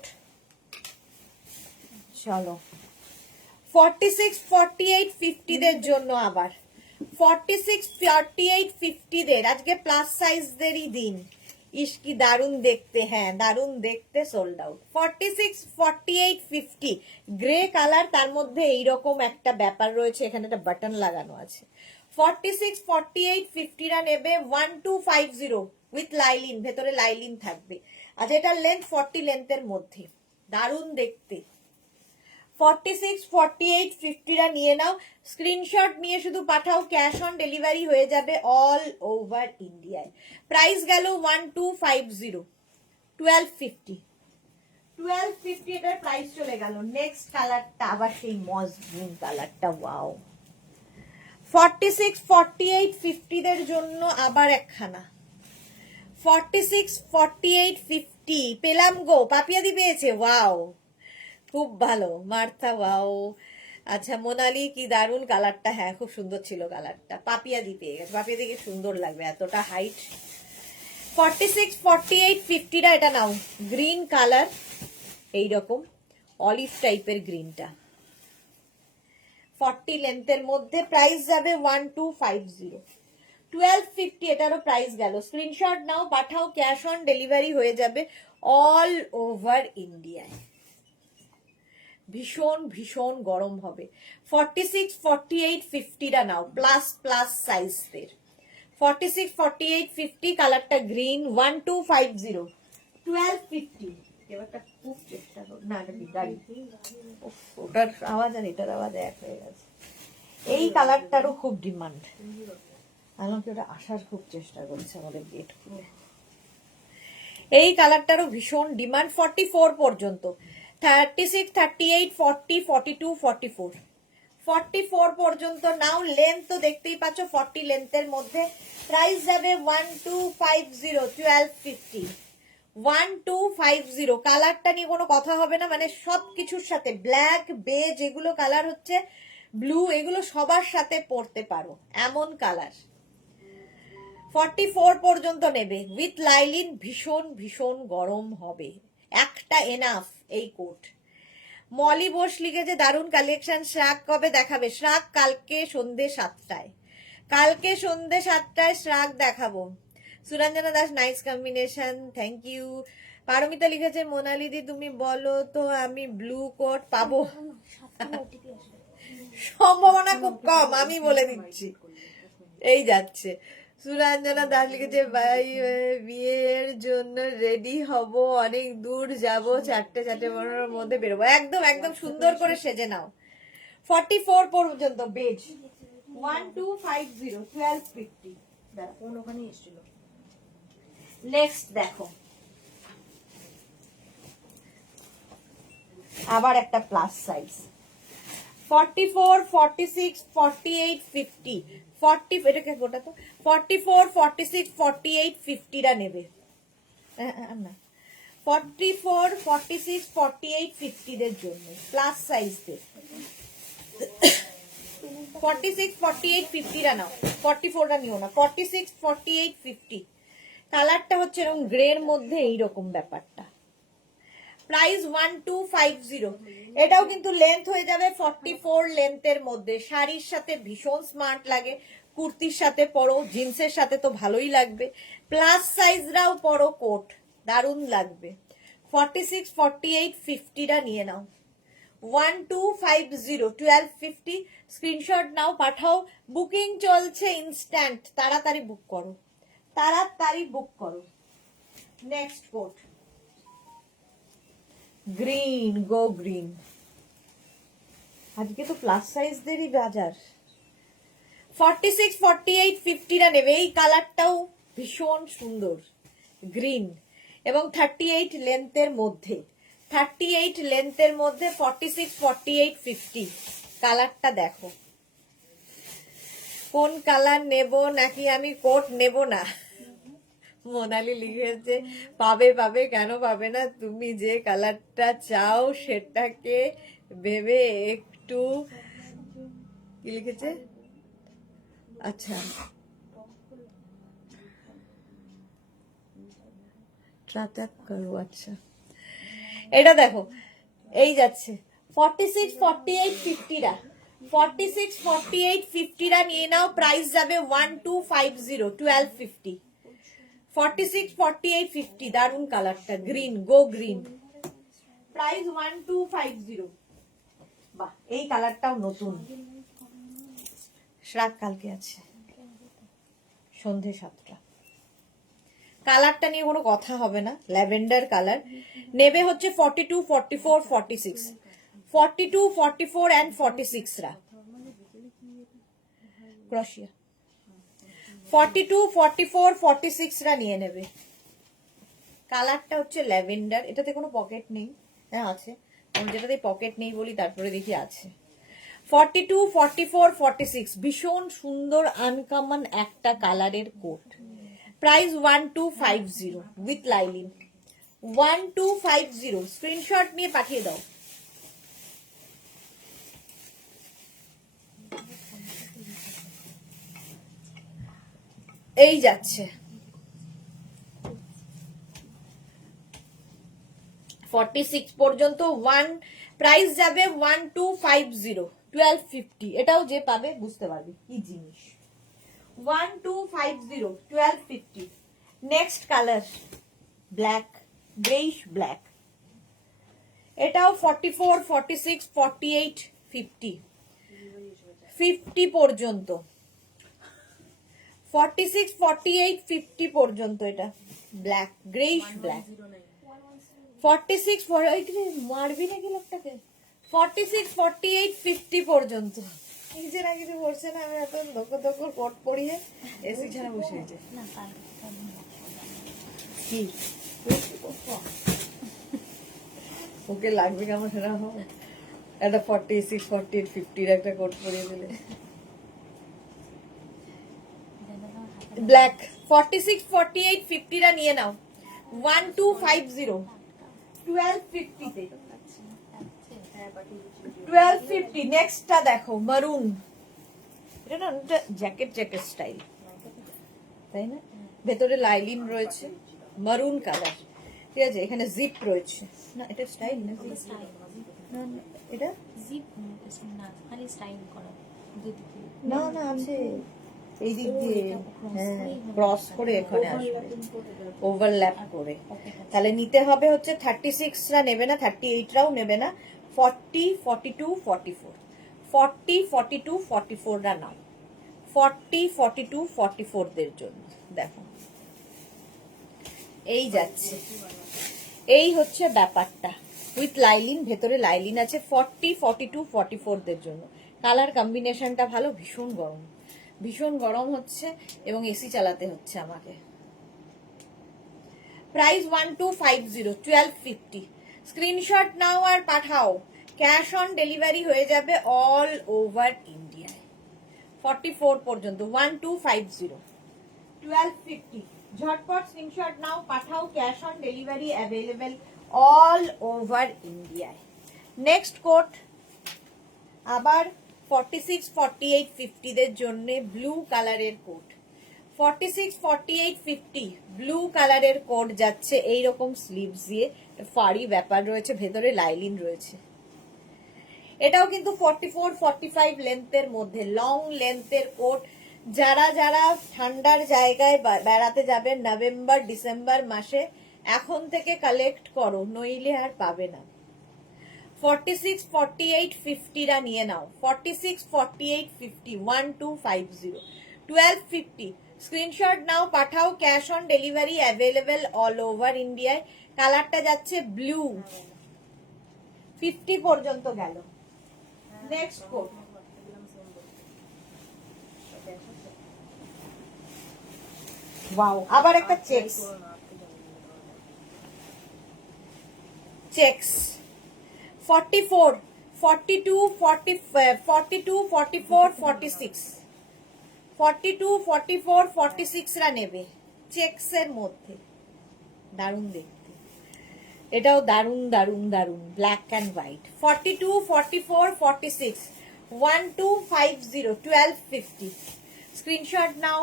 চলো 46 48 50 দের জন্য আবার 46 48 50 দের আজকে প্লাস সাইজদেরই দিন। ইস কি দারুণ দেখতে, হ্যাঁ দারুণ দেখতে, সোল্ড আউট। 46 48 50 গ্রে কালার, তার মধ্যে এইরকম একটা ব্যাপার রয়েছে, এখানে একটা বাটন লাগানো আছে। 46 48 50 রা নেবে 1250 উইথ লাইলিন, ভেতরে লাইলিন থাকবে। আজ এটার লেন্থ 40 লেন্থের মধ্যে, দারুণ দেখতে। 46 48 50 রা নিয়ে নাও, স্ক্রিনশট নিয়ে শুধু পাঠাও, ক্যাশ অন ডেলিভারি হয়ে যাবে অল ওভার ইন্ডিয়ায়। প্রাইস গেল 1250 1250 1250, এটার প্রাইস চলে গেল। নেক্সট কালারটা আবার সেই মস গ্রিন কালারটা, ওয়াও। 46 48 50 দের জন্য আবার একখানা 46 48 50 পেলাম গো, পাপিয়াদি পেয়েছে, ওয়াও খুব ভালো। Martha, wow. আচ্ছা মোনালি, কি দারুন কালারটা, হ্যাঁ খুব সুন্দর ছিল কালারটা। পাপিয়াদি পেয়ে গেছে, পাপিয়াদিকে সুন্দর লাগবে, এতটা হাইট। 46 48 50 রা এটা নাও, গ্রিন কালার, এইরকম অলিভ টাইপের গ্রিনটা, 40 লেন্থের মধ্যে। প্রাইস যাবে 1250 1250, এটারও প্রাইস গেল। স্ক্রিনশট নাও, পাঠাও, ক্যাশ অন ডেলিভারি হয়ে যাবে অল ওভার ইন্ডিয়ায়। ভীষণ ভীষণ গরম হবে। 46 48 50 রা নাও, প্লাস প্লাস সাইজদের। 46 48 50 কালারটা গ্রিন, 1250 1250। এবারটা খুব চেষ্টা করো না, এটা গাড়ি, ওটার আওয়াজ আর এটার আওয়াজ এক হয়ে গেছে। এই কালারটারও খুব ডিমান্ড, আমাকে ওটা আসার খুব চেষ্টা করছে আমাদের গেট খুলে। এই কালারটারও ভীষণ ডিমান্ড। 44 পর্যন্ত, 36 38 40 42 44 44 পর্যন্ত নাও। লেন্থ তো দেখতেই পাচ্ছ 40 লেন্থের মধ্যে। প্রাইস যাবে 1250 1250 1250। কালারটা নিয়ে কোনো কথা হবে না, মানে সব কিছুর সাথে, ব্ল্যাক বেজ এগুলো কালার হচ্ছে, ব্লু এগুলো সবার সাথে পরতে পারো এমন কালার। 44 পর্যন্ত নেবে উইথ লাইলিন, ভীষণ ভীষণ গরম হবে, একটা এনাফ এই কোট। মলি বোস লিখেছে, দারুণ কালেকশন, শ্রাগ কবে দেখাবে? শ্রাগ কালকে সন্ধে 7টায়, কালকে সন্ধে 7টায় শ্রাগ দেখাবো। Suranjana Das, nice combination, thank you. Paramita লিখেছে, মোনালিদি তুমি বলো তো আমি ব্লু কোট পাবো? 7টা ওটিপি আসবে। সম্ভাবনা খুব কম, আমি বলে দিচ্ছি, এই যাচ্ছে। সুরঞ্জনা দাস লিখেছে, ভাই বিয়ের জন্য রেডি হব, অনেক দূর যাব, 4:15 মধ্যে বেরোবো। একদম একদম সুন্দর করে সেজে নাও। 44 পর্যন্ত বেজ, 1250 1250। ফোন ওখানে এসেছিল। নেক্সট দেখো আবার একটা প্লাস সাইজ 44, 46, 48, 50, 40 এটাকে গোটা তো 44, 46, 48, 50 রা নেবে না 44, 46, 48, 50 দের জন্য প্লাস সাইজ দের 46, 48, 50 রা নাও 44 রা নিও না 46, 48, 50 কালারটা হচ্ছে এরকম গ্রের মধ্যে এইরকম ব্যাপারটা প্রাইস 1250 এটাও কিন্তু লেন্থ হয়ে যাবে 44 লেন্থের মধ্যে শাড়ির সাথে ভীষণ স্মার্ট লাগে কুর্তির সাথে পরো জিন্সের সাথে তো ভালোই লাগবে প্লাস সাইজরাও পরো কোট দারুণ লাগবে 46, 48, 50 রা নিয়ে নাও 1250 1250 স্ক্রিনশট নাও পাঠাও বুকিং চলছে ইনস্ট্যান্ট তাড়াতাড়ি বুক করো next coat green go green আজকে তো প্লাস সাইজদেরই বাজার 46, 48, 50 রা নেবে এই কালারটাও ভীষণ সুন্দর গ্রিন এবং 38 লেন্থের মধ্যে 46, 48, 50 কালারটা দেখো কোন কালার নেব নাকি আমি কোট নেব না মোনালি লিখেছে পাবে পাবে কেন পাবে না তুমি যে কালারটা চাও সেটাকে ভেবে একটু কি লিখেছে আচ্ছা ট্রাটাক করো আচ্ছা এটা দেখো এই যাচ্ছে 46, 48, 50 রা 46, 48, 50 রা নিয়ে নাও প্রাইস যাবে 1250 1250 46, 48, 50 দারুন কালারটা গ্রিন গো গ্রিন প্রাইস 1250 বাহ এই কালারটাও নতুন শ্রাক কালকে আছে সন্ধে 7টা কালারটা নিয়ে কোনো কথা হবে না ল্যাভেন্ডার কালার নেবে হচ্ছে 42, 44, 46 42, 44 and 46 রা ক্রোশিয়া 42, 44, 46 রা নিয়ে নেবে কালারটা হচ্ছে ল্যাভেন্ডার এটাতে কোনো পকেট নেই হ্যাঁ আছে আমি যেটাতে পকেট নেই বলি তারপরে দেখি আছে 42, 44, 46 ভীষণ সুন্দর আনকমন একটা কালারের coat price 1250 with lining 1250 screenshot নিয়ে পাঠিয়ে দাও এই যাচ্ছে 46 পর্যন্ত প্রাইস যাবে 1250 1250 এটাও যে পাবে বুঝতে পারবে কি জিনিস 1250 1250 next colour black greyish black এটাও 44, 46, 48, 50 50 পর্যন্ত 46, 48, 50 পর্যন্ত এটা ব্ল্যাক গ্রেইশ ব্ল্যাক 46 মারবি নাকি লোকটাকে 46, 48, 50 পর্যন্ত নিজের আগে পড়ছে না আমি এত দোক কোট পরিয়ে এসি ছাড়া বসে গেছে কি ওকে লাগবে কেমন সেটা হবে একটা 46, 48, 50 একটা কোট পরিয়ে দিলে ব্ল্যাক 46, 48, 50 রা নিয়ে নাও 1250 1250 তে 1250 নেক্সটটা দেখো মারুন এটা না জ্যাকেট স্টাইল তাই না ভেতরে লাইলিন রয়েছে মারুন কালার ঠিক আছে এখানে জিপ রয়েছে না এটা স্টাইল না না এটা জিপ না খালি স্টাইল করা দুদিকে না না আছে এই দিক দিয়ে হ্যাঁ ক্রস করে এখানে আসবে ওভারল্যাপ করে তাহলে নিতে হবে হচ্ছে 36 রা নেবে না 38 রাও নেবে না 40, 42, 44 40, 42, 44 রা নাও 40, 42, 44 দের জন্য দেখো এই যাচ্ছে এই হচ্ছে ব্যাপারটা উইথ লাইলিন ভেতরে লাইলিন আছে 40, 42, 44 দের জন্য কালার কম্বিনেশনটা ভালো ভীষণ গরম হচ্ছে এবং এসি চালাতে হচ্ছে আমাকে প্রাইস 1250 1250 স্ক্রিনশট নাও আর পাঠাও ক্যাশ অন ডেলিভারি হয়ে যাবে অল ওভার ইন্ডিয়ায় 44 পর্যন্ত 1250 1250 ঝটপট স্ক্রিনশট নাও পাঠাও cash on delivery available all over ইন্ডিয়ায় নেক্সট কোট আবার 46 48 50 দের জন্য ব্লু কালারের কোট 46 48 50 ব্লু কালারের কোট যাচ্ছে এইরকম স্লিভস দিয়ে ফাড়ি ব্যাপার রয়েছে ভেতরে লাইলিন রয়েছে এটাও কিন্তু 44 45 লেন্থের মধ্যে লং লেন্থের কোট যারা যারা ঠান্ডার জায়গায় বেড়াতে যাবেন নভেম্বর ডিসেম্বর মাসে এখন থেকে কালেক্ট করো নইলে আর পাবে না 46 48 50 রা নিয়ে নাও 46 48 50 1250 1250 স্ক্রিনশট নাও পাঠাও cash on delivery available all over ইন্ডিয়ায় কালারটা যাচ্ছে ব্লু 50 পর্যন্ত গেল নেক্সট কোট ওয়াও আবার একটা চেকস চেকস 44 42 40 42 44 46 42 44 46 রা নেবে চেকস এর মধ্যে দারুণ দেখতে এটাও দারুণ দারুণ দারুণ ব্ল্যাক অ্যান্ড হোয়াইট 42 44 46 1250 1250 স্ক্রিনশট নাও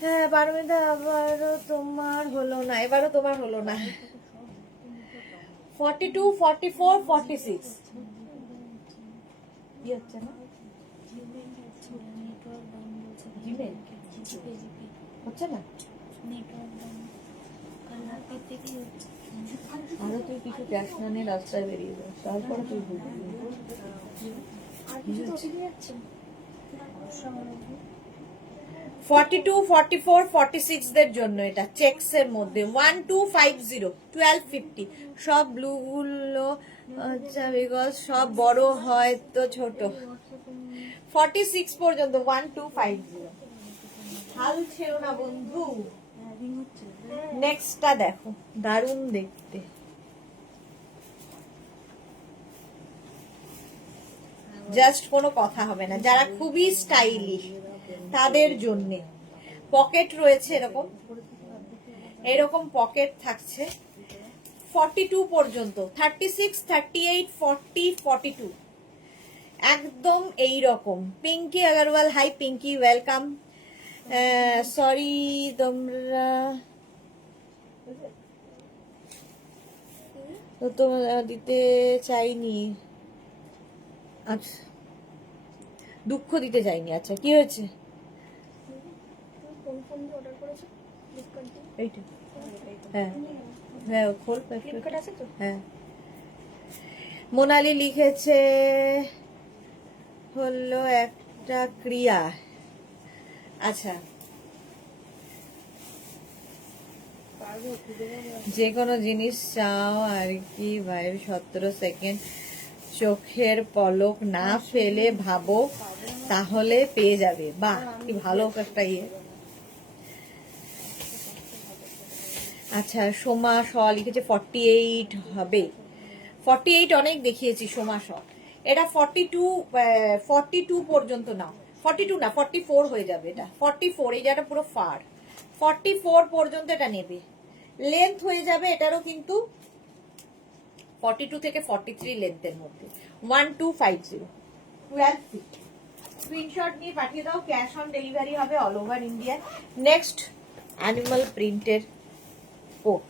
হ্যাঁ পারমিতা আবারও তোমার হলো না এবারও তোমার হলো না 42 44 46 কি হচ্ছে না জিমেল হচ্ছে না আরো তুই কিছু ক্যাশ না নিয়ে রাস্তায় বেরিয়ে যাস তারপরে তুই বুঝবি 42 44 46 দের জন্য এটা চেকস এর মধ্যে 1250 1250 সব ব্লু গুলো আচ্ছা বিকজ সব বড় হয় তো ছোট 46 পর্যন্ত 1250 হাল ছেড়ো না বন্ধু নেক্সটটা দেখো দারুণ দেখতে জাস্ট কোনো কথা হবে না যারা খুবই স্টাইলিশ তাদের জন্য পকেট রয়েছে এরকম এরকম পকেট থাকছে 42 পর্যন্ত 36 38 40 42 একদম এই রকম Pinky Agarwal hi Pinky welcome sorry তোমরা তো দিতে চাইনি আচ্ছা দুঃখ দিতে চাইনি আচ্ছা কি হয়েছে এইটা হ্যাঁ হ্যাঁ খোল ফ্লিপকার্ট আছে তো হ্যাঁ মোনালি লিখেছে হলো একটা ক্রিয়া আচ্ছা যে কোনো জিনিস চাও আর কি ভাই 17 সেকেন্ড চোখের পলক না ফেলে ভাবো তাহলে পেয়ে যাবে বাহ কি ভালো একটা ইয়ে আচ্ছা সোমা শ লিখেছে 48 হবে 48 অনেক দেখিয়েছি সোমা শ এটা 42 পর্যন্ত নাও 42 না 44 হয়ে যাবে এটা 44 এই জায়গাটা পুরো ফার 44 পর্যন্ত এটা নেবে লেন্থ হয়ে যাবে এটারও কিন্তু 42 থেকে 43 লেন্থের মধ্যে 1250 12 ফিট স্ক্রিনশট নিয়ে পাঠিয়ে দাও ক্যাশ অন ডেলিভারি হবে all over India next animal প্রিন্টের কোট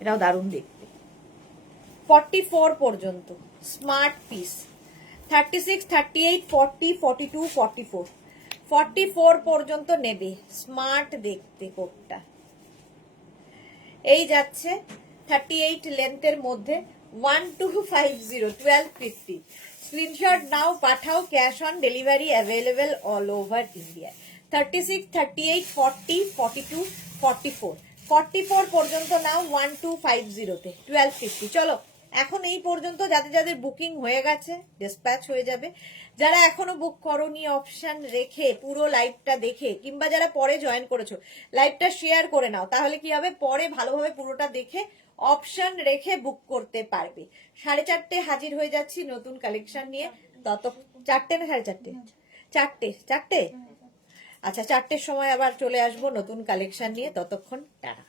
এটাও দারুণ দেখতে 44 পর্যন্ত স্মার্ট পিস 36 38 40 42 44 44 পর্যন্ত নেবে স্মার্ট দেখতে কোটটা এই যাচ্ছে 38 লেন্থের মধ্যে 1250 1250 স্ক্রিনশট নাও পাঠাও cash on delivery available all over India 36 38 40 42 44 44 পর্যন্ত নাও 1250 তে 1250 চলো এখন এই পর্যন্ত যাদের যাদের বুকিং হয়ে গেছে ডিসপ্যাচ হয়ে যাবে। যারা এখনো বুক করনি অপশন রেখে পুরো লাইভটা দেখে, কিংবা যারা পরে জয়েন করেছো লাইভটা শেয়ার করে নাও, তাহলে কি হবে পরে ভালোভাবে পুরোটা দেখে অপশন রেখে বুক করতে পারবে। 4:30 হাজির হয়ে যাচ্ছি নতুন কালেকশন নিয়ে। তত 4টে না 4:30? 4টে। আচ্ছা 4টের সময় আবার চলে আসবো নতুন কালেকশন নিয়ে। ততক্ষণ টাটা।